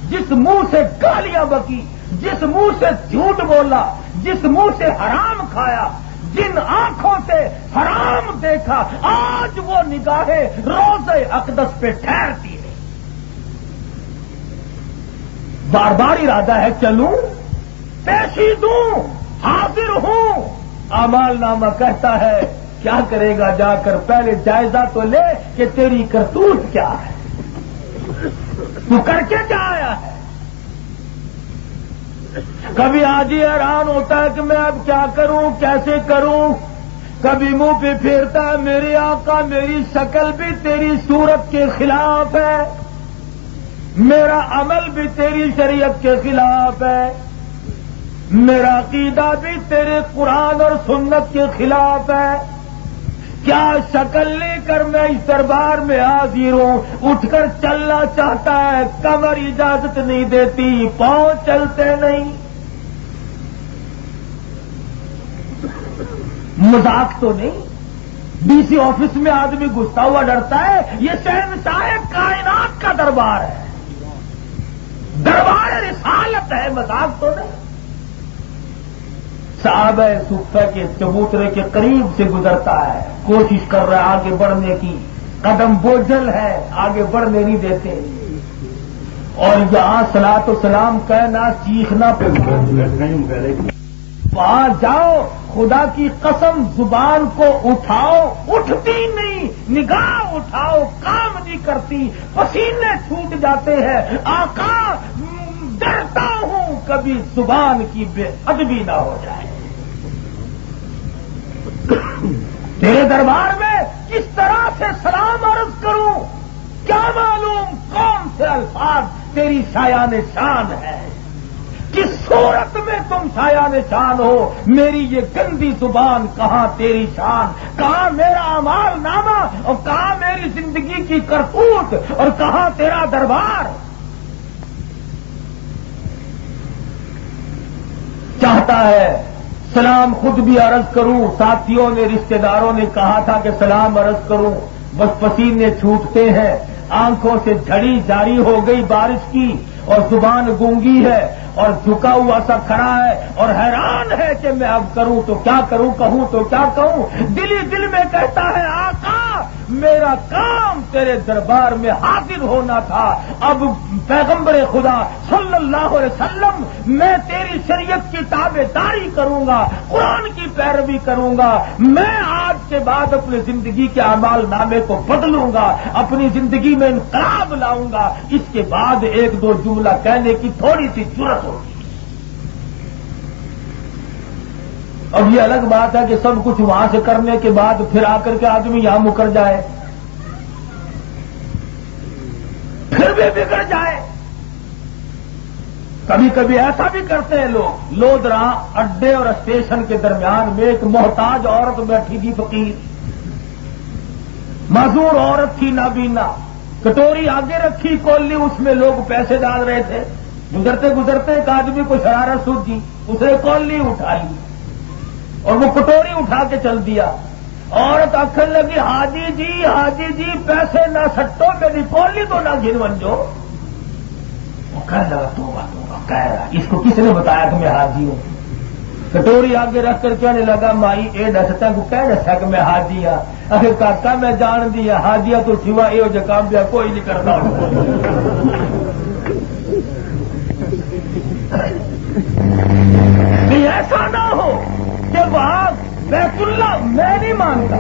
جس منہ سے گالیاں بکی، جس منہ سے جھوٹ بولا، جس منہ سے حرام کھایا، جن آنکھوں سے حرام دیکھا، آج وہ نگاہیں روضہ اقدس پہ ٹھہرتی ہے۔ بار بار ارادہ ہے چلوں، پیشی دوں، حاضر ہوں، اعمال نامہ کہتا ہے کیا کرے گا جا کر پہلے جائزہ تو لے کہ تیری کرتوت کیا ہے، تو کر کے کیا آیا ہے۔ کبھی آج ہی حیران ہوتا ہے کہ میں اب کیا کروں، کیسے کروں، کبھی منہ پہ پھیرتا ہے میرے آقا میری شکل بھی تیری صورت کے خلاف ہے، میرا عمل بھی تیری شریعت کے خلاف ہے، میرا عقیدہ بھی تیرے قرآن اور سنت کے خلاف ہے، کیا شکل لے کر میں اس دربار میں حاضر ہوں، اٹھ کر چلنا چاہتا ہے، کمر اجازت نہیں دیتی، پاؤں چلتے نہیں۔ مذاق تو نہیں، ڈی سی آفس میں آدمی گھستا ہوا ڈرتا ہے، یہ شہنشاہ کائنات کا دربار ہے، دربار رسالت ہے، مذاق تو نہیں۔ صحابہ صفہ کے چبوترے کے قریب سے گزرتا ہے، کوشش کر رہا ہے آگے بڑھنے کی، قدم بوجھل ہے، آگے بڑھنے نہیں دیتے، اور یہاں صلاۃ و سلام کہنا چیخنا پہ وہاں جاؤ، خدا کی قسم زبان کو اٹھاؤ، اٹھتی نہیں، نگاہ اٹھاؤ کام نہیں کرتی، پسینے چھوٹ جاتے ہیں، آقا ڈرتا ہوں کبھی زبان کی بے ادبی نہ ہو جائے۔ تیرے دربار میں کس طرح سے سلام عرض کروں، کیا معلوم کون سے الفاظ تیری شایان شان ہے، کس صورت میں تم شایان شان ہو، میری یہ گندی زبان کہاں تیری شان، کہاں میرا اعمال نامہ اور کہاں میری زندگی کی کرتوت اور کہاں تیرا دربار۔ چاہتا ہے سلام خود بھی عرض کروں، ساتھیوں نے رشتہ داروں نے کہا تھا کہ سلام عرض کروں، بس پسینے چھوٹتے ہیں، آنکھوں سے جھڑی جاری ہو گئی بارش کی اور زبان گونگی ہے اور جھکا ہوا سا کھڑا ہے اور حیران ہے کہ میں اب کروں تو کیا کروں، کہوں تو کیا کہوں، دل ہی دل میں کہتا ہے آقا میرا کام تیرے دربار میں حاضر ہونا تھا، اب پیغمبر خدا صلی اللہ علیہ وسلم میں تیری شریعت کی تابع داری کروں گا، قرآن کی پیروی کروں گا، میں آج کے بعد اپنی زندگی کے اعمال نامے کو بدلوں گا، اپنی زندگی میں انقلاب لاؤں گا، اس کے بعد ایک دو جملہ کہنے کی تھوڑی سی جرأت ہوگی۔ اب یہ الگ بات ہے کہ سب کچھ وہاں سے کرنے کے بعد پھر آ کر کے آدمی یہاں مکر جائے، پھر بھی بگڑ جائے۔ کبھی کبھی ایسا بھی کرتے ہیں لوگ، لودرا اڈے اور اسٹیشن کے درمیان میں ایک محتاج عورت بیٹھی تھی، فقیر معذور عورت تھی، نابینا، کٹوری آگے رکھی، کوللی اس میں لوگ پیسے ڈال رہے تھے، گزرتے گزرتے ایک آدمی کو شرارت سوچی، اس نے کوللی اٹھا لی اور وہ کٹوری اٹھا کے چل دیا۔ عورت آخر لگی حاجی جی پیسے نہ سٹو، میری کوللی تو نہ گن ونجو۔ وہ کہنے لگا توبہ کہہ رہا اس کو کس نے بتایا کہ میں حاجی ہوں؟ کٹوری آگے رکھ کر کہنے لگا مائی اے دستا کو کہہ دسا کہ میں حاجی ہاں، اگر کاکا میں جان دیا حاجیا تو سوا یہ جو کام پیا کوئی نہیں کرتا۔ ایسا نہ ہو کہ وہاں بیت اللہ میں نہیں مانتا،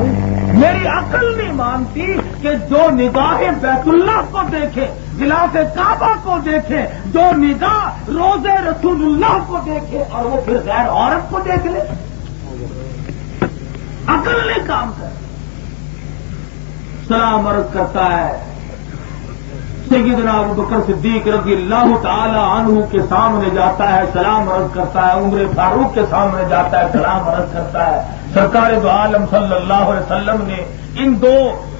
میری عقل نہیں مانتی کہ جو نگاہ بیت اللہ کو دیکھے، غلاف کعبہ کو دیکھے، جو نگاہ روزے رسول اللہ کو دیکھے اور وہ پھر غیر عورت کو دیکھ لے، عقل نہیں کام کر۔ سلام عرض کرتا ہے، سیدنا ابوبکر صدیق رضی اللہ تعالی عنہ کے سامنے جاتا ہے، سلام عرض کرتا ہے، عمر فاروق کے سامنے جاتا ہے، سلام عرض کرتا ہے۔ سرکار دو عالم صلی اللہ علیہ وسلم نے ان دو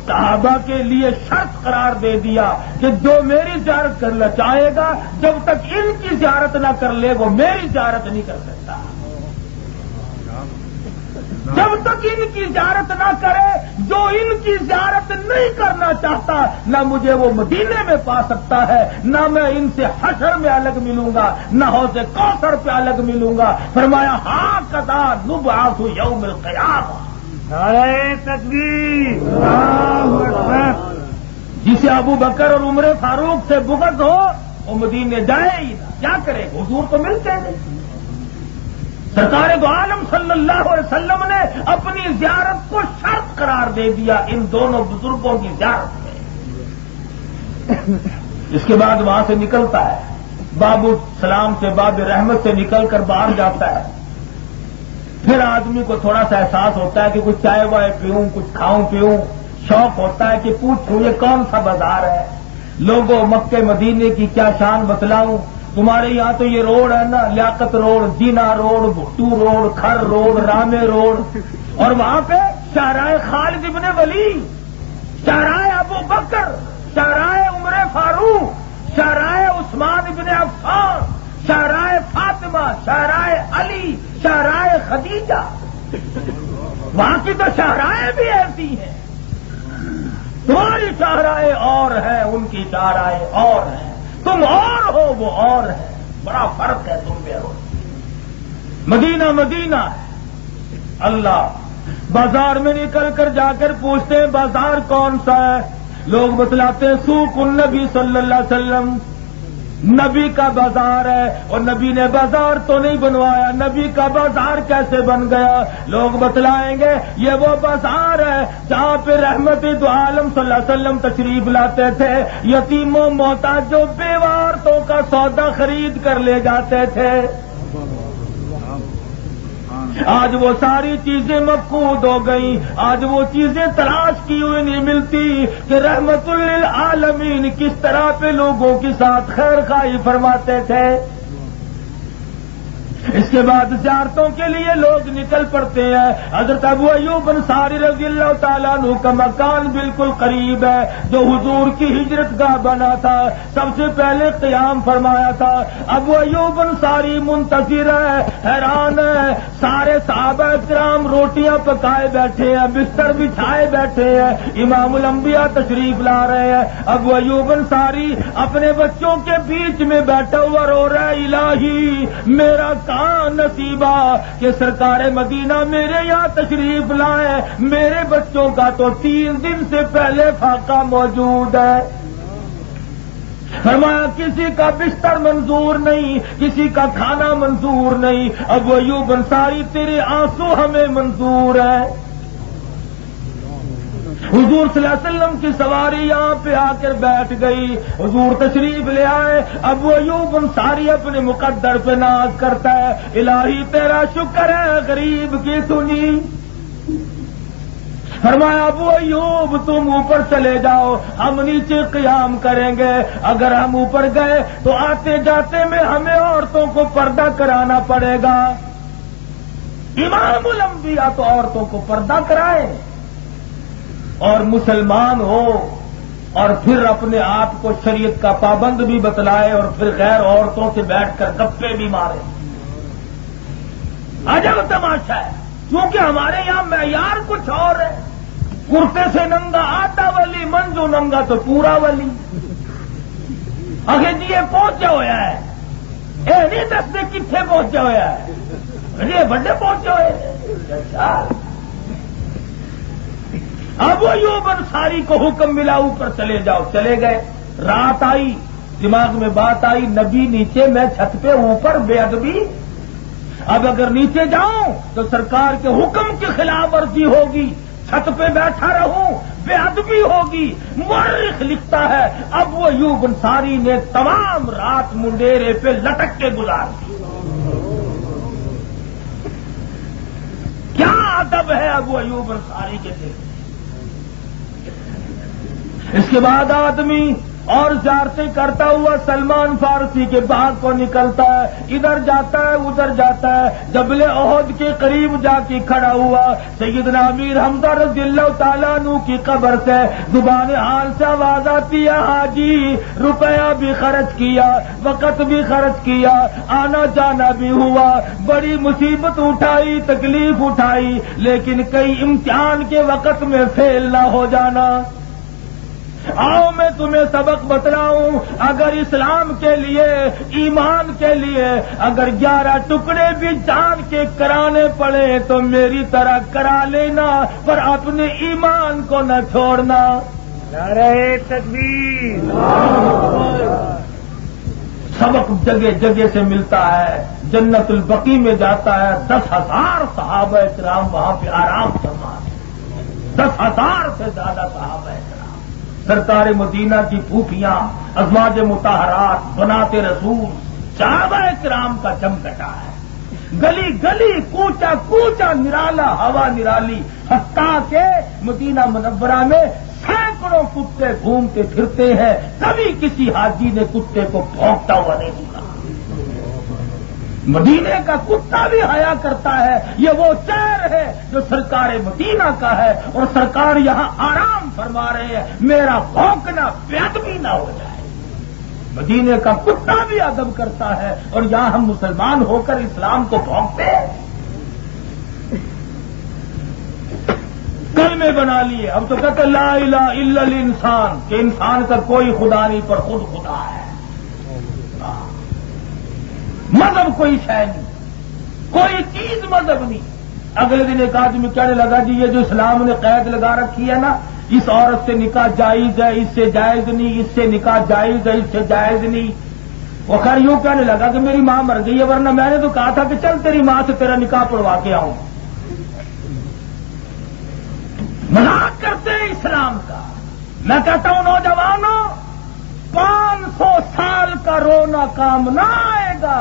صحابہ کے لیے شرط قرار دے دیا کہ جو میری زیارت کرنا چاہے گا جب تک ان کی زیارت نہ کر لے وہ میری زیارت نہیں کر سکتا، جب تک ان کی زیارت نہ کرے، جو ان کی زیارت نہیں کرنا چاہتا نہ مجھے وہ مدینے میں پا سکتا ہے، نہ میں ان سے حشر میں الگ ملوں گا، نہ حوض کوثر پہ الگ ملوں گا۔ فرمایا ہاں کذا نبعث یوم القیامہ۔ نعرہ تکبیر، اللہ اکبر۔ جسے ابو بکر اور عمر فاروق سے بغض ہو وہ مدینے جائے ہی نہ، کیا کرے، حضور تو ملتے نہیں۔ سرکار دو عالم صلی اللہ علیہ وسلم نے اپنی زیارت کو شرط قرار دے دیا ان دونوں بزرگوں کی زیارت میں۔ اس کے بعد وہاں سے نکلتا ہے، باب السلام سے، باب رحمت سے نکل کر باہر جاتا ہے۔ پھر آدمی کو تھوڑا سا احساس ہوتا ہے کہ کچھ چائے وائے پیوں، کچھ کھاؤں پیوں، شوق ہوتا ہے کہ پوچھوں یہ کون سا بازار ہے، لوگوں مکے مدینے کی کیا شان بتلاؤں۔ تمہارے یہاں تو یہ روڈ ہے نا، Liaquat road, Jinnah road, Bhutto road, Khar road, Ramay road, اور وہاں پہ شاہراہ خالد ابن ولید، شاہراہ ابو بکر، شاہراہ عمر فاروق، شاہراہ عثمان ابن عفان، شاہراہ فاطمہ، شاہراہ علی، شاہراہ خدیجہ، وہاں کی تو شاہراہیں بھی ایسی ہیں۔ تمہاری شاہراہیں اور ہیں، ان کی شاہراہیں اور ہیں، تم اور ہو وہ اور ہے، بڑا فرق ہے تم میں ہو۔ مدینہ مدینہ ہے۔ اللہ بازار میں نکل کر جا کر پوچھتے ہیں بازار کون سا ہے، لوگ بتلاتے ہیں سوق النبی صلی اللہ علیہ وسلم، نبی کا بازار ہے، اور نبی نے بازار تو نہیں بنوایا، نبی کا بازار کیسے بن گیا؟ لوگ بتلائیں گے یہ وہ بازار ہے جہاں پہ رحمت دو عالم صلی اللہ علیہ وسلم تشریف لاتے تھے، یتیموں محتاجوں بیوہ عورتوں کا سودا خرید کر لے جاتے تھے۔ آج وہ ساری چیزیں مفقود ہو گئیں، آج وہ چیزیں تلاش کی ہوئی نہیں ملتی کہ رحمت للعالمین کس طرح پہ لوگوں کے ساتھ خیر خواہی فرماتے تھے۔ اس کے بعد زیارتوں کے لیے لوگ نکل پڑتے ہیں۔ حضرت ابو ایوب انصاری رضی اللہ تعالیٰ عنہ کا مکان بالکل قریب ہے، جو حضور کی ہجرت گاہ بنا تھا، سب سے پہلے قیام فرمایا تھا۔ ابو ایوب انصاری منتظر ہے، حیران ہے، سارے صحابہ کرام روٹیاں پکائے بیٹھے ہیں، بستر بچھائے بیٹھے ہیں، امام الانبیاء تشریف لا رہے ہیں۔ ابو ایوب انصاری اپنے بچوں کے بیچ میں بیٹھا ہوا رو رہا ہے، الہی میرا نصیبہ کہ سرکار مدینہ میرے یہاں تشریف لائے، میرے بچوں کا تو 3 دن سے پہلے فاقہ موجود ہے۔ فرمایا کسی کا بستر منظور نہیں، کسی کا کھانا منظور نہیں، ابو ایوب انصاری تیرے آنسو ہمیں منظور ہے۔ حضور صلی اللہ علیہ وسلم کی سواری یہاں پہ آ کر بیٹھ گئی، حضور تشریف لے آئے۔ ابو ایوب انصاری اپنے مقدر پہ ناز کرتا ہے، الہی تیرا شکر ہے غریب کی سنی۔ فرمایا ابو ایوب تم اوپر چلے جاؤ، ہم نیچے قیام کریں گے۔ اگر ہم اوپر گئے تو آتے جاتے میں ہمیں عورتوں کو پردہ کرانا پڑے گا۔ امام الانبیاء تو عورتوں کو پردہ کرائے اور مسلمان ہو، اور پھر اپنے آپ کو شریعت کا پابند بھی بتلائے، اور پھر غیر عورتوں سے بیٹھ کر گپے بھی مارے۔ عجب تماشا ہے، کیونکہ ہمارے یہاں معیار کچھ اور ہے۔ کرتے سے ننگا آٹا ولی، منجو ننگا تو پورا ولی۔ اگے جی یہ پہنچا ہوا ہے، یہ نہیں دستے کتنے پہنچا ہوا ہے، یہ بڑے پہنچے ہوئے۔ ابو ایوب انصاری کو حکم ملا اوپر چلے جاؤ، چلے گئے۔ رات آئی، دماغ میں بات آئی، نبی نیچے میں چھت پہ اوپر، بے ادبی۔ اب اگر نیچے جاؤں تو سرکار کے حکم کی خلاف ورزی ہوگی، چھت پہ بیٹھا رہوں بے ادبی ہوگی۔ مورخ لکھتا ہے ابو ایوب انصاری نے تمام رات منڈیرے پہ لٹک کے گزار دی۔ کیا ادب ہے ابو ایوب انصاری کے دل۔ اس کے بعد آدمی اور زیارتیں کرتا ہوا سلمان فارسی کے باغ کو نکلتا ہے، ادھر جاتا ہے ادھر جاتا ہے، جبل احد کے قریب جا کے کھڑا ہوا۔ سیدنا امیر حمزہ رضی اللہ تعالیٰ عنہ کی قبر سے زبان حال سے آواز آتی ہے، حاجی روپیہ بھی خرچ کیا، وقت بھی خرچ کیا، آنا جانا بھی ہوا، بڑی مصیبت اٹھائی، تکلیف اٹھائی، لیکن کئی امتحان کے وقت میں فیل نہ ہو جانا۔ آؤ میں تمہیں سبق بتلاؤں، اگر اسلام کے لیے، ایمان کے لیے اگر 11 ٹکڑے بھی جان کے کرانے پڑے تو میری طرح کرا لینا، پر اپنے ایمان کو نہ چھوڑنا۔ نعرہ تکبیر۔ سبق جگہ جگہ سے ملتا ہے۔ جنت البقیع میں جاتا ہے، 10,000 صحابہ کرام وہاں پہ آرام فرما، 10,000 سے زیادہ صحابہ کرام، سرکار مدینہ کی پھوپھیاں، ازواج مطہرات، بنات رسول، صحابہ کرام کا چمکٹا ہے۔ گلی گلی، کوچا کوچا نرالا، ہوا نرالی، حتیٰ کہ مدینہ منورہ میں سینکڑوں کتے گھومتے پھرتے ہیں، کبھی کسی حاجی نے کتے کو بھونکتا ہوا نہیں دیکھا۔ مدینے کا کتا بھی حیا کرتا ہے، یہ وہ چیر ہے جو سرکار مدینہ کا ہے، اور سرکار یہاں آرام فرما رہے ہیں، میرا بھونکنا بے ادبی نہ ہو جائے۔ مدینے کا کتا بھی ادب کرتا ہے، اور یہاں ہم مسلمان ہو کر اسلام کو بھونکتے ہیں۔ کلمے بنا لیے، اب تو کہتے لا الہ الا الانسان، کہ انسان کا کوئی خدا نہیں پر خود خدا ہے۔ مذہب کوئی شے نہیں، کوئی چیز مذہب نہیں۔ اگلے دن ایک آدمی کہنے لگا جی یہ جو اسلام نے قید لگا رکھی ہے نا، اس عورت سے نکاح جائز ہے، اس سے جائز نہیں، اس سے نکاح جائز ہے، اس سے جائز نہیں۔ وہ خیر یوں کہنے لگا کہ میری ماں مر گئی ہے، ورنہ میں نے تو کہا تھا کہ چل تیری ماں سے تیرا نکاح پڑوا کے آؤں. مذاق کرتے ہیں اسلام کا. میں کہتا ہوں نوجوانوں، 500 سال کا رونا کام نہ آئے گا.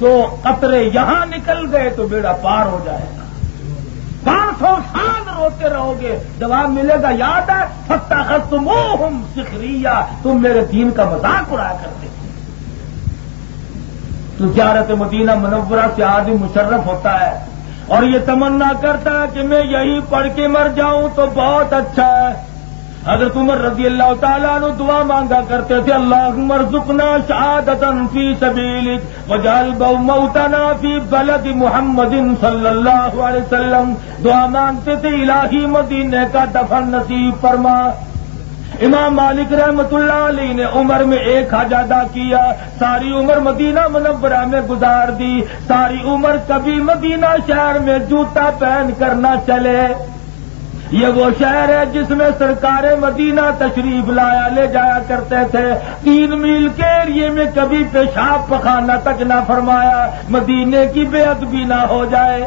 2 قطرے یہاں نکل گئے تو بیڑا پار ہو جائے گا. 500 سال روتے رہو گے، جواب ملے گا یاد ہے فاتخذتموہم سخریہ، تم میرے دین کا مذاق اڑایا کرتے تھے. تو زیارت مدینہ منورہ سے آدمی مشرف ہوتا ہے اور یہ تمنا کرتا ہے کہ میں یہی پڑھ کے مر جاؤں تو بہت اچھا ہے. حضرت عمر رضی اللہ تعالیٰ عنہ دعا مانگا کرتے تھے، اللہم ارزقنا شہادتا فی سبیلک واجعل موتنا فی بلد محمد صلی اللہ علیہ وسلم. دعا مانگتے تھے الہی مدینے کا دفن نصیب فرما. امام مالک رحمت اللہ علیہ نے عمر میں 1 حج ادا کیا، ساری عمر مدینہ منورہ میں گزار دی. ساری عمر کبھی مدینہ شہر میں جوتا پہن کر نہ چلے. یہ وہ شہر ہے جس میں سرکار مدینہ تشریف لایا لے جایا کرتے تھے. 3 میل کے ایریے میں کبھی پیشاب پخانہ تک نہ فرمایا، مدینے کی بے ادبی نہ ہو جائے.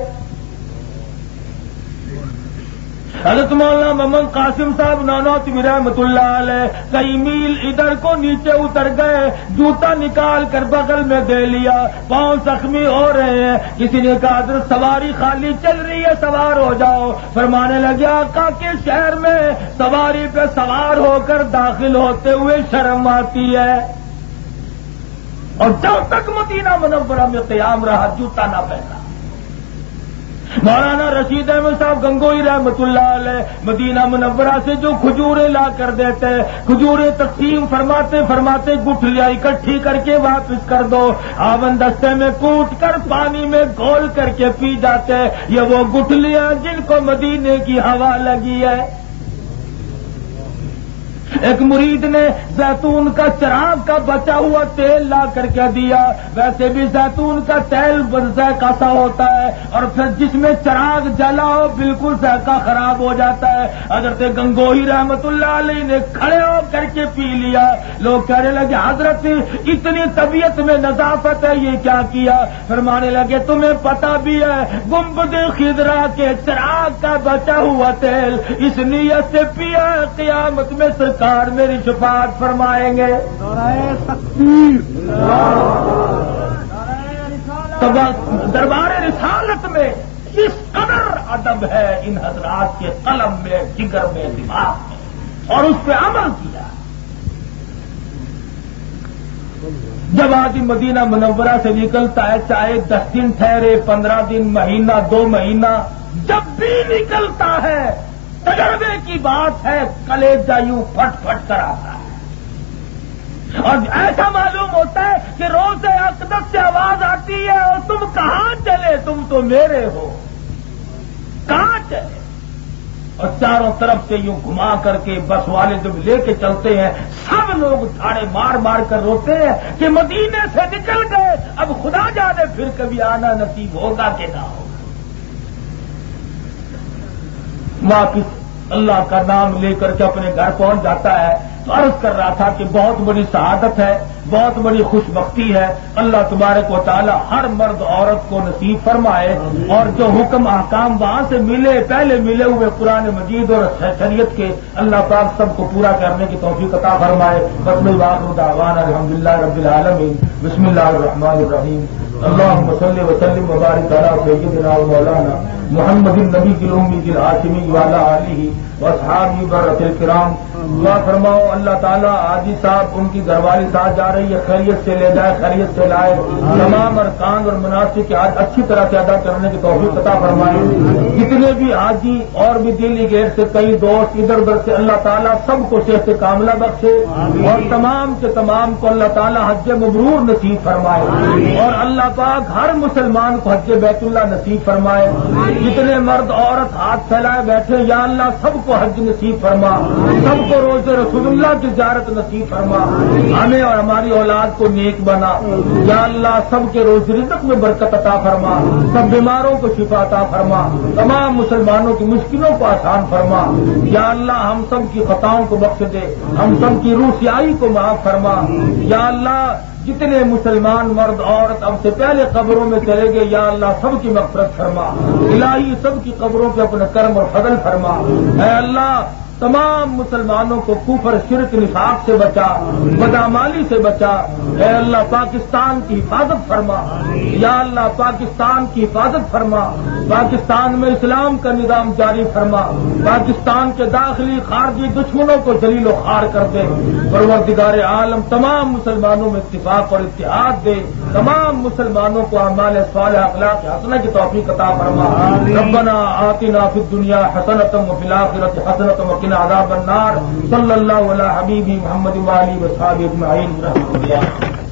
حضرت مولانا محمد قاسم صاحب نانوتوی رحمۃ اللہ علیہ کئی میل ادھر کو نیچے اتر گئے، جوتا نکال کر بغل میں دے لیا، پاؤں زخمی ہو رہے ہیں. کسی نے کہا حضرت سواری خالی چل رہی ہے، سوار ہو جاؤ. فرمانے لگے آقا کے شہر میں سواری پہ سوار ہو کر داخل ہوتے ہوئے شرم آتی ہے، اور جب تک مدینہ منورہ میں قیام رہا جوتا نہ پہنا. مولانا رشید احمد صاحب گنگوئی رحمت اللہ علیہ مدینہ منورہ سے جو کھجوریں لا کر دیتے، کھجوریں تقسیم فرماتے فرماتے گٹھلیاں اکٹھی کر کے واپس کر دو، آون دستے میں کوٹ کر پانی میں گھول کر کے پی جاتے. یہ وہ گٹھلیاں جن کو مدینے کی ہوا لگی ہے. ایک مرید نے زیتون کا چراغ کا بچا ہوا تیل لا کر کے دیا. ویسے بھی زیتون کا تیل ذائقہ سا ہوتا ہے، اور پھر جس میں چراغ جلا ہو بالکل ذائقہ خراب ہو جاتا ہے. حضرت گنگوہی رحمت اللہ علیہ نے کھڑے ہو کر کے پی لیا. لوگ کہنے لگے حضرت اتنی طبیعت میں نظافت ہے، یہ کیا کیا؟ فرمانے لگے تمہیں پتا بھی ہے گنبد خضرا کے چراغ کا بچا ہوا تیل اس نیت سے پیا قیامت میں سرکار میری شفاعت فرمائیں گے. دربار رسالت میں اس قدر ادب ہے ان حضرات کے قلم میں، جگر میں، دماغ میں، اور اس پہ عمل کیا. جب آدمی مدینہ منورہ سے نکلتا ہے، چاہے 10 دن ٹھہرے، 15 دن، مہینہ، 2 مہینہ، جب بھی نکلتا ہے تجربے کی بات ہے، کلیجہ یوں پھٹ پھٹ کر آتا ہے، اور ایسا معلوم ہوتا ہے کہ روز اقدس سے آواز آتی ہے اور تم کہاں چلے، تم تو میرے ہو، کہاں چلے. اور چاروں طرف سے یوں گھما کر کے بس والے جب لے کے چلتے ہیں، سب لوگ دھاڑے مار مار کر روتے ہیں کہ مدینے سے نکل گئے، اب خدا جانے پھر کبھی آنا نصیب ہوگا کہ نہ ہوگا. واپس اللہ کا نام لے کر کے اپنے گھر پہنچ جاتا ہے. تو عرض کر رہا تھا کہ بہت بڑی سعادت ہے، بہت بڑی خوش بختی ہے. اللہ تبارک و تعالی ہر مرد عورت کو نصیب فرمائے، اور جو حکم احکام وہاں سے ملے، پہلے ملے ہوئے قرآن مجید اور شریعت کے، اللہ پاک سب کو پورا کرنے کی توفیق عطا فرمائے. بسم اللہ دعوانا الحمدللہ رب العالمین. بسم اللہ الرحمن الرحیم. اللہم صلی وسلم وبارک علی سیدنا و مولانا محمد النبی الامی الہاشمی وعلی آلہ واصحابہ برۃ الکرام. دعا فرماؤ اللہ تعالیٰ حاجی صاحب ان کی گھر والی ساتھ جا رہی ہے، خیریت سے لے جائے، خیریت سے لائے، تمام ارکان اور مناسک کے آج اچھی طرح سے ادا کرنے کی توفیق عطا فرمائے. جتنے بھی حاجی اور بھی دلی گیٹ سے کئی دوست ادھر ادھر سے، اللہ تعالیٰ سب کو صحت کاملہ بخشے، اور تمام کے تمام کو اللہ تعالیٰ حج مبرور نصیب فرمائے، اور اللہ پاک ہر مسلمان کو حج بیت اللہ نصیب فرمائے. جتنے مرد عورت ہاتھ پھیلائے بیٹھے، یا اللہ سب کو حج نصیب فرما، سب کو روز رسول اللہ کی زیارت نصیب فرما، ہمیں اور ہماری اولاد کو نیک بنا. یا اللہ سب کے روز رزق میں برکت عطا فرما، سب بیماروں کو شفا عطا فرما، تمام مسلمانوں کی مشکلوں کو آسان فرما. یا اللہ ہم سب کی خطاؤں کو بخش دے، ہم سب کی روح سیاہی کو معاف فرما. یا اللہ جتنے مسلمان مرد عورت اب سے پہلے قبروں میں چلے گئے یا اللہ سب کی مغفرت فرما، الہی سب کی قبروں پہ اپنا کرم اور فضل فرما، اے اللہ تمام مسلمانوں کو کفر شرک نفاق سے بچا، بدعمالی سے بچا، اے اللہ پاکستان کی حفاظت فرما، یا اللہ پاکستان کی حفاظت فرما، پاکستان میں اسلام کا نظام جاری فرما، پاکستان کے داخلی خارجی دشمنوں کو ذلیل و خوار کر دے، پروردگار عالم تمام مسلمانوں میں اتفاق اور اتحاد دے، تمام مسلمانوں کو اعمال صالحہ اخلاق حسنہ کی توفیق عطا فرما، ربنا آتنا فی الدنیا حسنۃ وفی الآخرۃ حسنۃ وقنا عذاب النار، صلی اللہ علی حبیبی محمد وآلہ وصحبہ اجمعین۔